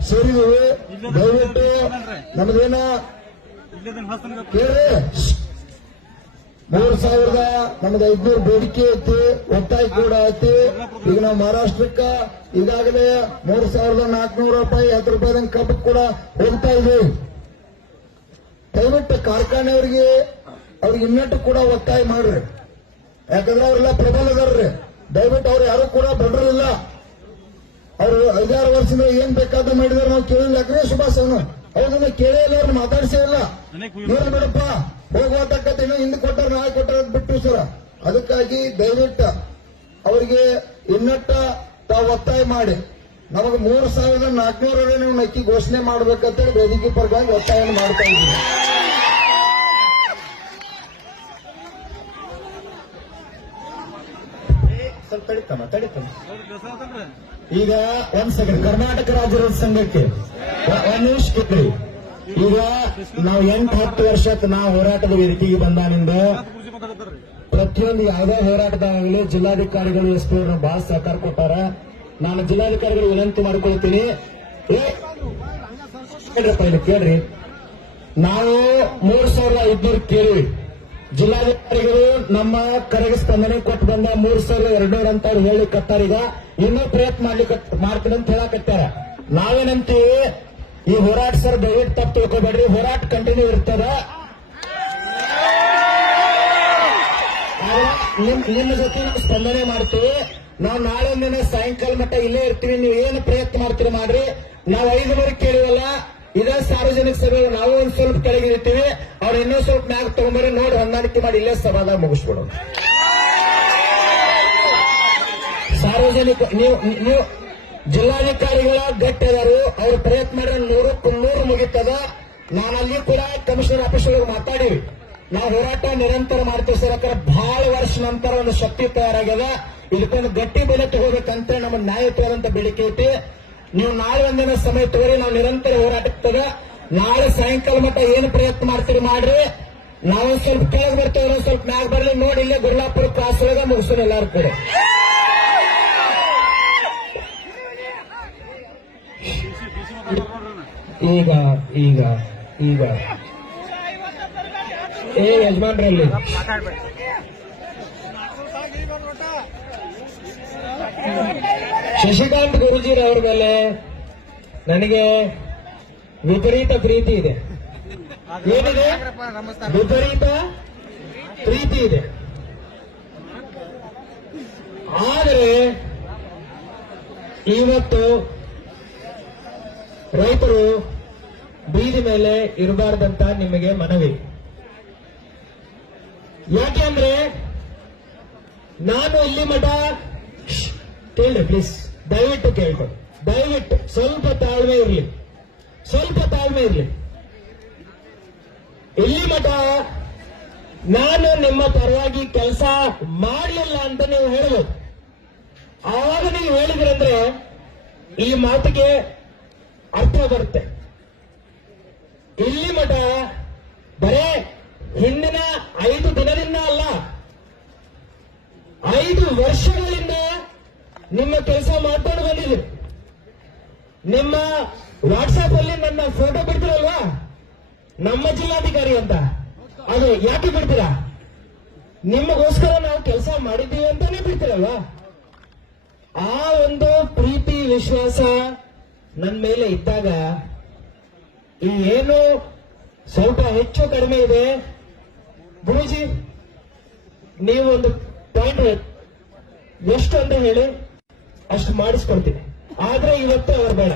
ಸೇರಿ ಹೇಳಿದೀವಿ. ದಯವಿಟ್ಟು ನಮ್ದೇನ ಕೇಳ್ರಿ. 3,000 ನಮ್ದು 500 ಬೇಡಿಕೆ ಐತಿ, ಒತ್ತಾಯ ಕೂಡ ಐತಿ. ಈಗ ನಾವು ಮಹಾರಾಷ್ಟ್ರಕ್ಕ ಈಗಾಗಲೇ 3,400 ರೂಪಾಯಿ 10 ರೂಪಾಯಿದಂಗ್ ಕಬ್ಬು ಕೂಡ ಹೋಗ್ತಾ ಇದ್ದೀವಿ. ದಯವಿಟ್ಟು ಕಾರ್ಖಾನೆಯವರಿಗೆ ಅವ್ರಿಗೆ ಇನ್ನಟ್ಟು ಕೂಡ ಒತ್ತಾಯ ಮಾಡ್ರಿ. ಯಾಕಂದ್ರೆ ಅವರೆಲ್ಲ ಪ್ರಬಲ ಅದಾರ್ರಿ. ದಯವಿಟ್ಟು ಅವ್ರು ಯಾರು ಕೂಡ ಬಡ್ರಲಿಲ್ಲ. ಅವರು 5-6 ವರ್ಷದಿಂದ ಏನ್ ಬೇಕಾದ್ರೂ ಮಾಡಿದಾರೆ ನಾವು ಕೇಳಿಲ್ಲ. ಯಾಕ್ರೆ ಸುಭಾಷ್ ಅವನು ಅವ್ರನ್ನ ಕೇಳೇ ಇಲ್ಲ, ಅವ್ರನ್ನ ಮಾತಾಡಿಸೇ ಇಲ್ಲ. ಏನ್ ಬೇಡಪ್ಪ ಹೋಗುವತಕ್ಕಂತ ಹಿಂದೆ ಕೊಟ್ಟಾರ ನಾಳೆ ಕೊಟ್ಟಾರ ಬಿಟ್ಟು ಸರ. ಅದಕ್ಕಾಗಿ ದಯವಿಟ್ಟು ಅವರಿಗೆ ಇನ್ನಟ್ಟ ತಾವು ಒತ್ತಾಯ ಮಾಡಿ ನಮಗೆ 3,400 ನೀವು ನಕ್ಕಿ ಘೋಷಣೆ ಮಾಡ್ಬೇಕಂತೇಳಿ ವೇದಿಕೆ ಪರವಾಗಿ ಒತ್ತಾಯ ಮಾಡ್ತಾ ಇದ್ದೀವಿ. ಸ್ವಲ್ಪ ತಡಿತಮ್ಮ. ಈಗ ಒಂದ್ ಸೆಕೆಂಡ್, ಕರ್ನಾಟಕ ರಾಜ್ಯ ಸಂಘಕ್ಕೆ ಒಂದ್ ನಿಮಿಷ ಕೇಳಿ. ಈಗ ನಾವು 8-10 ವರ್ಷಕ್ಕೆ ನಾವು ಹೋರಾಟದ ವೇದಿಕೆಗೆ ಬಂದಾನಿಂದ ಪ್ರತಿಯೊಂದು ಯಾವುದೇ ಹೋರಾಟದಾಗಲಿ ಜಿಲ್ಲಾಧಿಕಾರಿಗಳು ಎಸ್ ಪಿ ಅವರು ಬಹಳ ಸಹಕಾರ ಕೊಟ್ಟಾರ. ನಾನು ಜಿಲ್ಲಾಧಿಕಾರಿಗಳು ವಿನಂತಿ ಮಾಡ್ಕೊಳ್ತೀನಿ, ಕೇಳ್ರಿ. ನಾವು 3,500 ಕೇಳಿ ಜಿಲ್ಲಾಧಿಕಾರಿಗಳು ನಮ್ಮ ಕರೆಗೆ ಸ್ಪಂದನೆ ಕೊಟ್ಟು ಬಂದ 3,200 ಅಂತ ಹೇಳಿ ಕಟ್ಟಾರೀಗ. ಇನ್ನೂ ಪ್ರಯತ್ನ ಮಾಡ್ತೀನಿ ಅಂತ ಹೇಳಕತ್ತಾರ. ನಾವೇನಂತೀವಿ, ಈ ಹೋರಾಟ ಸರ್ ದಯವಿಟ್ಟು ತಪ್ಪು ತಿಳ್ಕೊಬೇಡ್ರಿ, ಹೋರಾಟ ಕಂಟಿನ್ಯೂ ಇರ್ತದ. ನಿಮ್ಮ ಜೊತೆ ನಾವು ಸ್ಪಂದನೆ ಮಾಡ್ತೀವಿ. ನಾವು ನಾಳೆ ದಿನ ಸಾಯಂಕಾಲ ಮಟ್ಟ ಇಲ್ಲೇ ಇರ್ತೀವಿ. ನೀವು ಏನು ಪ್ರಯತ್ನ ಮಾಡ್ತೀರಿ ಮಾಡ್ರಿ. ನಾವು 5 ಕೇಳಿವಲ್ಲ, ಇದೇ ಸಾರ್ವಜನಿಕ ಸಭೆ ನಾವು ಒಂದ್ ಸ್ವಲ್ಪ ಕೆಳಗೆ ಇರ್ತೀವಿ. ಅವ್ರು ಇನ್ನೂ ಸ್ವಲ್ಪ ಮ್ಯಾಗ ತಗೊಂಬರಿ, ನೋಡಿ ಹೊಂದಾಣಿಕೆ ಮಾಡಿ ಇಲ್ಲೇ ಸಭಾದಾಗ ಮುಗಿಸ್ಬಿಡೋಣ. ಸಾರ್ವಜನಿಕ ನೀವು ಜಿಲ್ಲಾಧಿಕಾರಿಗಳ ಗಟ್ಟಿ ಅದಾರು, ಅವ್ರು ಪ್ರಯತ್ನ ಮಾಡಿದ್ರೆ 100ಕ್ಕೆ 100 ಮುಗಿತದ. ನಾನು ಅಲ್ಲಿ ಕೂಡ ಕಮಿಷನರ್ ಆಫೀಸ್ ಒಳಗೆ ಮಾತಾಡಿವಿ. ನಾವು ಹೋರಾಟ ನಿರಂತರ ಮಾಡ್ತೀವಿ ಸರ್. ಯಾಕಂದ್ರೆ ಬಹಳ ವರ್ಷ ನಂತರ ಒಂದು ಶಕ್ತಿ ತಯಾರಾಗ್ಯದ. ಇದಕ್ಕೊಂದು ಗಟ್ಟಿ ಬೆಲೆ ತಗೋಬೇಕಂತ ನಮ್ಮ ನ್ಯಾಯಯುತವಾದಂತ ಬೇಡಿಕೆ ಐತಿ. ನೀವು ನಾಳೆ ಒಂದಿನ ಸಮಯ ತಗೋರಿ, ನಾವು ನಿರಂತರ ಹೋರಾಟಕ್ಕೆ ನಾಳೆ ಸಾಯಂಕಾಲ ಮಟ್ಟ ಏನು ಪ್ರಯತ್ನ ಮಾಡ್ತೀರಿ ಮಾಡ್ರಿ. ನಾವೊಂದ್ ಸ್ವಲ್ಪ ಕೆಳಗೆ ಬರ್ತೇವೆ, ಒಂದ್ ಸ್ವಲ್ಪ ಮ್ಯಾಗ ಬರ್ಲಿ. ನೋಡಿ ಇಲ್ಲೇ ಗುರ್ಲಾಪುರ ಕ್ರಾಸ್ ಒಳಗೆ ಮುಗಿಸೋಣ ಎಲ್ಲಾರು ಕೂಡ. ಈಗ ಈಗ ಈಗ ಯಜಮಾನ್ರಲ್ಲಿ ಶಶಿಕಾಂತ್ ಗುರುಜಿರವ್ರ ಮೇಲೆ ನನಗೆ ವಿಪರೀತ ಪ್ರೀತಿ ಇದೆ. ಏನಿದೆ? ವಿಪರೀತ ಪ್ರೀತಿ ಇದೆ. ಆದರೆ ಇವತ್ತು ರೈತರು ಬೀದಿ ಮೇಲೆ ಇರಬಾರ್ದಂತ ನಿಮಗೆ ಮನವಿ. ಯಾಕೆಂದ್ರೆ ನಾನು ಇಲ್ಲಿ ಮಠ ಕೇಳ್ರಿ ಪ್ಲೀಸ್, ದಯವಿಟ್ಟು ಕೇಳ್ಕೊಂಡು, ದಯವಿಟ್ಟು ಸ್ವಲ್ಪ ತಾಳ್ಮೆ ಇರಲಿ, ಸ್ವಲ್ಪ ತಾಳ್ಮೆ ಇರಲಿ. ಇಲ್ಲಿ ಮಠ ನಾನು ನಿಮ್ಮ ಪರವಾಗಿ ಕೆಲಸ ಮಾಡಲಿಲ್ಲ ಅಂತ ನೀವು ಹೇಳ್ಬೋದು. ಆವಾಗ ನೀವು ಹೇಳಿದ್ರಂದ್ರೆ ಈ ಮಾತಿಗೆ ಅರ್ಥ ಬರುತ್ತೆ. ಇಲ್ಲಿ ಮಠ ಬರೇ ಹಿಂದಿನ 5 ದಿನದಿಂದ ಅಲ್ಲ, 5 ವರ್ಷಗಳಿಂದ ನಿಮ್ಮ ಕೆಲಸ ಮಾಡ್ಕೊಂಡು ಬಂದಿದ್ದೀರಿ. ನಿಮ್ಮ ವಾಟ್ಸ್ಆಪ್ ಅಲ್ಲಿ ನನ್ನ ಫೋಟೋ ಬಿಡ್ತೀರಲ್ವಾ, ನಮ್ಮ ಜಿಲ್ಲಾಧಿಕಾರಿ ಅಂತ, ಅದು ಯಾಕೆ ಬಿಡ್ತೀರಾ? ನಿಮಗೋಸ್ಕರ ನಾವು ಕೆಲಸ ಮಾಡಿದ್ದೀವಿ ಅಂತಾನೆ ಬಿಡ್ತೀರಲ್ವಾ? ಆ ಒಂದು ಪ್ರೀತಿ ವಿಶ್ವಾಸ ನನ್ನ ಮೇಲೆ ಇದ್ದಾಗ ಈ ಏನು ಸ್ವಲ್ಪ ಹೆಚ್ಚು ಕಡಿಮೆ ಇದೆ ಗುರೂಜಿ, ನೀವು ಒಂದು ಪಾಯಿಂಟ್ ಎಷ್ಟು ಅಂತ ಹೇಳಿ ಅಷ್ಟು ಮಾಡಿಸ್ಕೊಡ್ತೀನಿ. ಆದ್ರೆ ಇವತ್ತು ಅವ್ರು ಬೇಡ.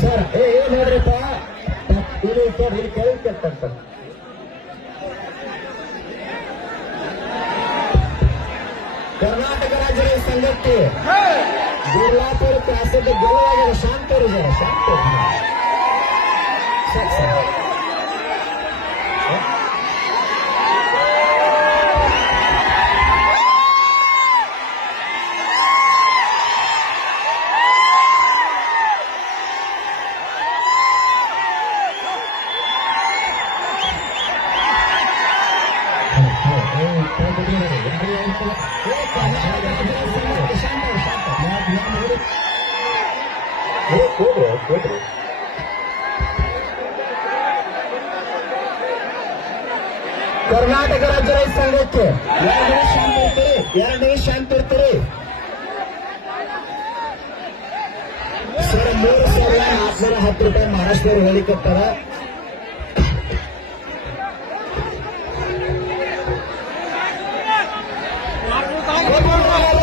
ಸರ್ ಏನ್ ಹೇಳ್ರಿಪ್ಪ, ಇದು ಸರ್ ಇಲ್ಲಿ ಕೇಳ್ತಾರೆ. ಕರ್ನಾಟಕ ರಾಜ್ಯ ಸಂಘಕ್ಕೆ ಗುರ್ಲಾಪುರ ಕ್ರಾಸದ ಗೆಲುವಾಗಿದೆ. ಶಾಂತರು ಜರ ಶಾಂತರು. ಕರ್ನಾಟಕ ರಾಜ್ಯ ರೈತ ಸಂಘಕ್ಕೆ 2 ನಿಮಿಷ ಶಾಂತ ಇರ್ತೀರಿ, 2 ನಿಮಿಷ ಶಾಂತ ಇರ್ತೀರಿ. ಸರ್ 3,410 ರೂಪಾಯಿ ಮಹಾರಾಷ್ಟ್ರದವ್ರು ಹೇಳಿಕೊಡ್ತಾರ.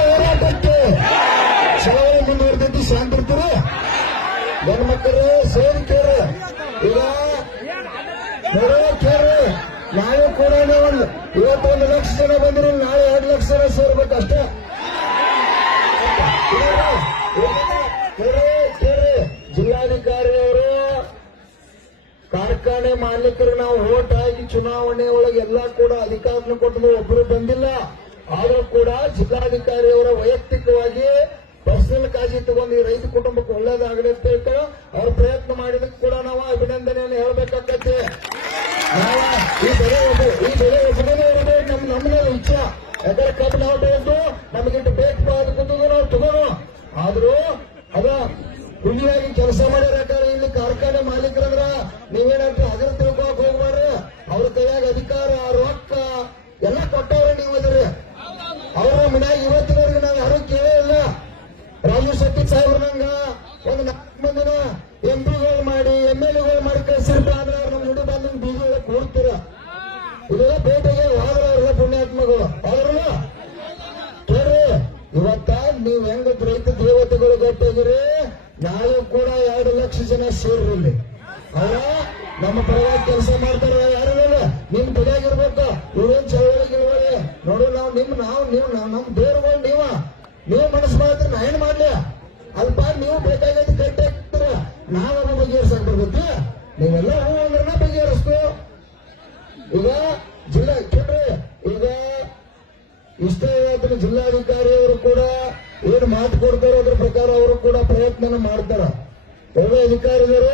ಹೋರಾಟಕ್ಕೆ ಚಳವಳಿ ಮುಂದುವರೆದೈತಿ, ಶಾಂತ ಇರ್ತೀರಿ. ಗಂಡು ಮಕ್ಕಳು ಸೇರಿ ಕೇಳಿ, ಈಗ ಕೇಳಿ, ನಾವು ಕೂಡ ಇವತ್ತು 1 ಲಕ್ಷ ಜನ ಬಂದ್ರೆ ನಾಳೆ 2 ಲಕ್ಷ ಜನ ಸೇರ್ಬೇಕು ಅಷ್ಟೇ. ಜಿಲ್ಲಾಧಿಕಾರಿ ಅವರು ಕಾರ್ಖಾನೆ ಮಾಲೀಕರು ನಾವು ವೋಟ್ ಆಗಿ ಚುನಾವಣೆ ಒಳಗೆ ಎಲ್ಲಾ ಕೂಡ ಅಧಿಕಾರನ ಕೊಟ್ಟರು, ಒಬ್ಬರು ಬಂದಿಲ್ಲ. ಆದರೂ ಕೂಡ ಜಿಲ್ಲಾಧಿಕಾರಿ ಅವರ ವೈಯಕ್ತಿಕವಾಗಿ ಪರ್ಸನಲ್ ಕಾಳಜಿ ತಗೊಂಡು ಈ ರೈತ ಕುಟುಂಬಕ್ಕೆ ಒಳ್ಳೇದಾಗಲಿ ಅಂತ ಹೇಳ್ತಾರೆ. ಅವ್ರು ಪ್ರಯತ್ನ ಮಾಡಿದಕ್ಕೆ ಕೂಡ ನಾವು ಅಭಿನಂದನೆಯನ್ನು ಹೇಳ್ಬೇಕಾಗತ್ತೆ. ಈ ಬೆಳೆ ಒಬ್ಬನೇ ಇರಬೇಕು, ನಮ್ಮನ್ನ ಇಚ್ಛೆ. ಯಾಕಂದ್ರೆ ಕಬ್ಬು ನಾವು ಬೆಳೆದು ನಮಗಿಟ್ಟು ಬೇಕು ಕೂತದ್ದು ನಾವು ತಗೋಣ. ಆದ್ರೂ ಅದ ಹುಲಿಯಾಗಿ ಕೆಲಸ ಮಾಡಿರೋ ಇಲ್ಲಿ ಕಾರ್ಖಾನೆ ಮಾಲೀಕರಂದ್ರ ನೀವೇನಾದ್ರು ಅದ್ರ ತಿಳ್ಕೊಕ್ ಹೋಗ್ಬಾರ್ರಿ. ಅವ್ರ ಕೈಯಾಗ ಅಧಿಕಾರ, ರೊಕ್ಕ ಎಲ್ಲ ಕೊಟ್ಟವ್ರೆ ನೀವು ಅದ್ರಿ. ಅವ್ರ ಮನ್ಯಾಗ ಇವತ್ತಿನವರೆಗೆ ನಾವು ಯಾರು ಕೇಳೇ ಇಲ್ಲ. ರಾಜು ಶೆಟ್ಟಿ ಸಾಹೇಬ್ರಂಗ ಒಂದು 4 ಮಂದಿನ ಎಂಪಿಗಳು ಮಾಡಿ MLAಗಳು ಮಾಡಿ ಕಳಿಸಿರ್ತ ಆದ್ರೆ ಅವ್ರು ನಮ್ಮ ಹುಡುಗ ಬಂದ ಬೀಜ ಕೂಡ್ತೀರ. ಇದೆಲ್ಲ ಪೇಟೆಗೆ ಹೋದ್ರ ಅವ್ರ ಪುಣ್ಯಾತ್ಮಗಳು ಅವ್ರಲ್ಲ ಕೇಳ್ರಿ. ಇವತ್ತ ನೀವ್ ಹೆಂಗ ರೈತ ದೇವತೆಗಳು ಗಟ್ಟಿಗಿರಿ, ನಾಳೆ ಕೂಡ 2 ಲಕ್ಷ ಜನ ಸೇರಿರಲಿ. ಅವರ ನಮ್ಮ ಪರವಾಗಿ ಕೆಲಸ ಮಾಡ್ತಾರ. ಯಾರಿಲ್ಲ ನಿಮ್ ಬೆಳೆಯಾಗಿರ್ಬೇಕು. ಇವೇನ್ ಚಳವಳಿಗಿರುವಳಿ ನೋಡು, ನೀವು ನಮ್ ದೇವ್ರುಗಳು ನೀವು ಮನಸ್ಸು ಮಾಡಿದ್ರೆ ನಾ ಏನ್ ಮಾಡ್ಲಿ? ಅಲ್ಪ ನೀವು ಬೇಕಾಗೈತಿ ಗಟ್ಟಿ ಆಗ್ತೀರ, ನಾವನ್ನ ಬಗೆಹರಿಸಕ್ ಬರ್ಬೇಕು. ನೀವೆಲ್ಲ ಹೂ ಅಂದ್ರೆ ಬಗೆಹರಿಸ್ತು. ಈಗ ಜಿಲ್ಲಾ ಕೇಳ್ರಿ, ಈಗ ಇಷ್ಟೇ ಹೇಳ್ತೀನಿ, ಜಿಲ್ಲಾಧಿಕಾರಿ ಅವರು ಕೂಡ ಏನು ಮಾತು ಕೊಡ್ತಾರೋ ಅದ್ರ ಪ್ರಕಾರ ಅವರು ಕೂಡ ಪ್ರಯತ್ನ ಮಾಡ್ತಾರ. ಎಲ್ಲ ಅಧಿಕಾರಿಗಳು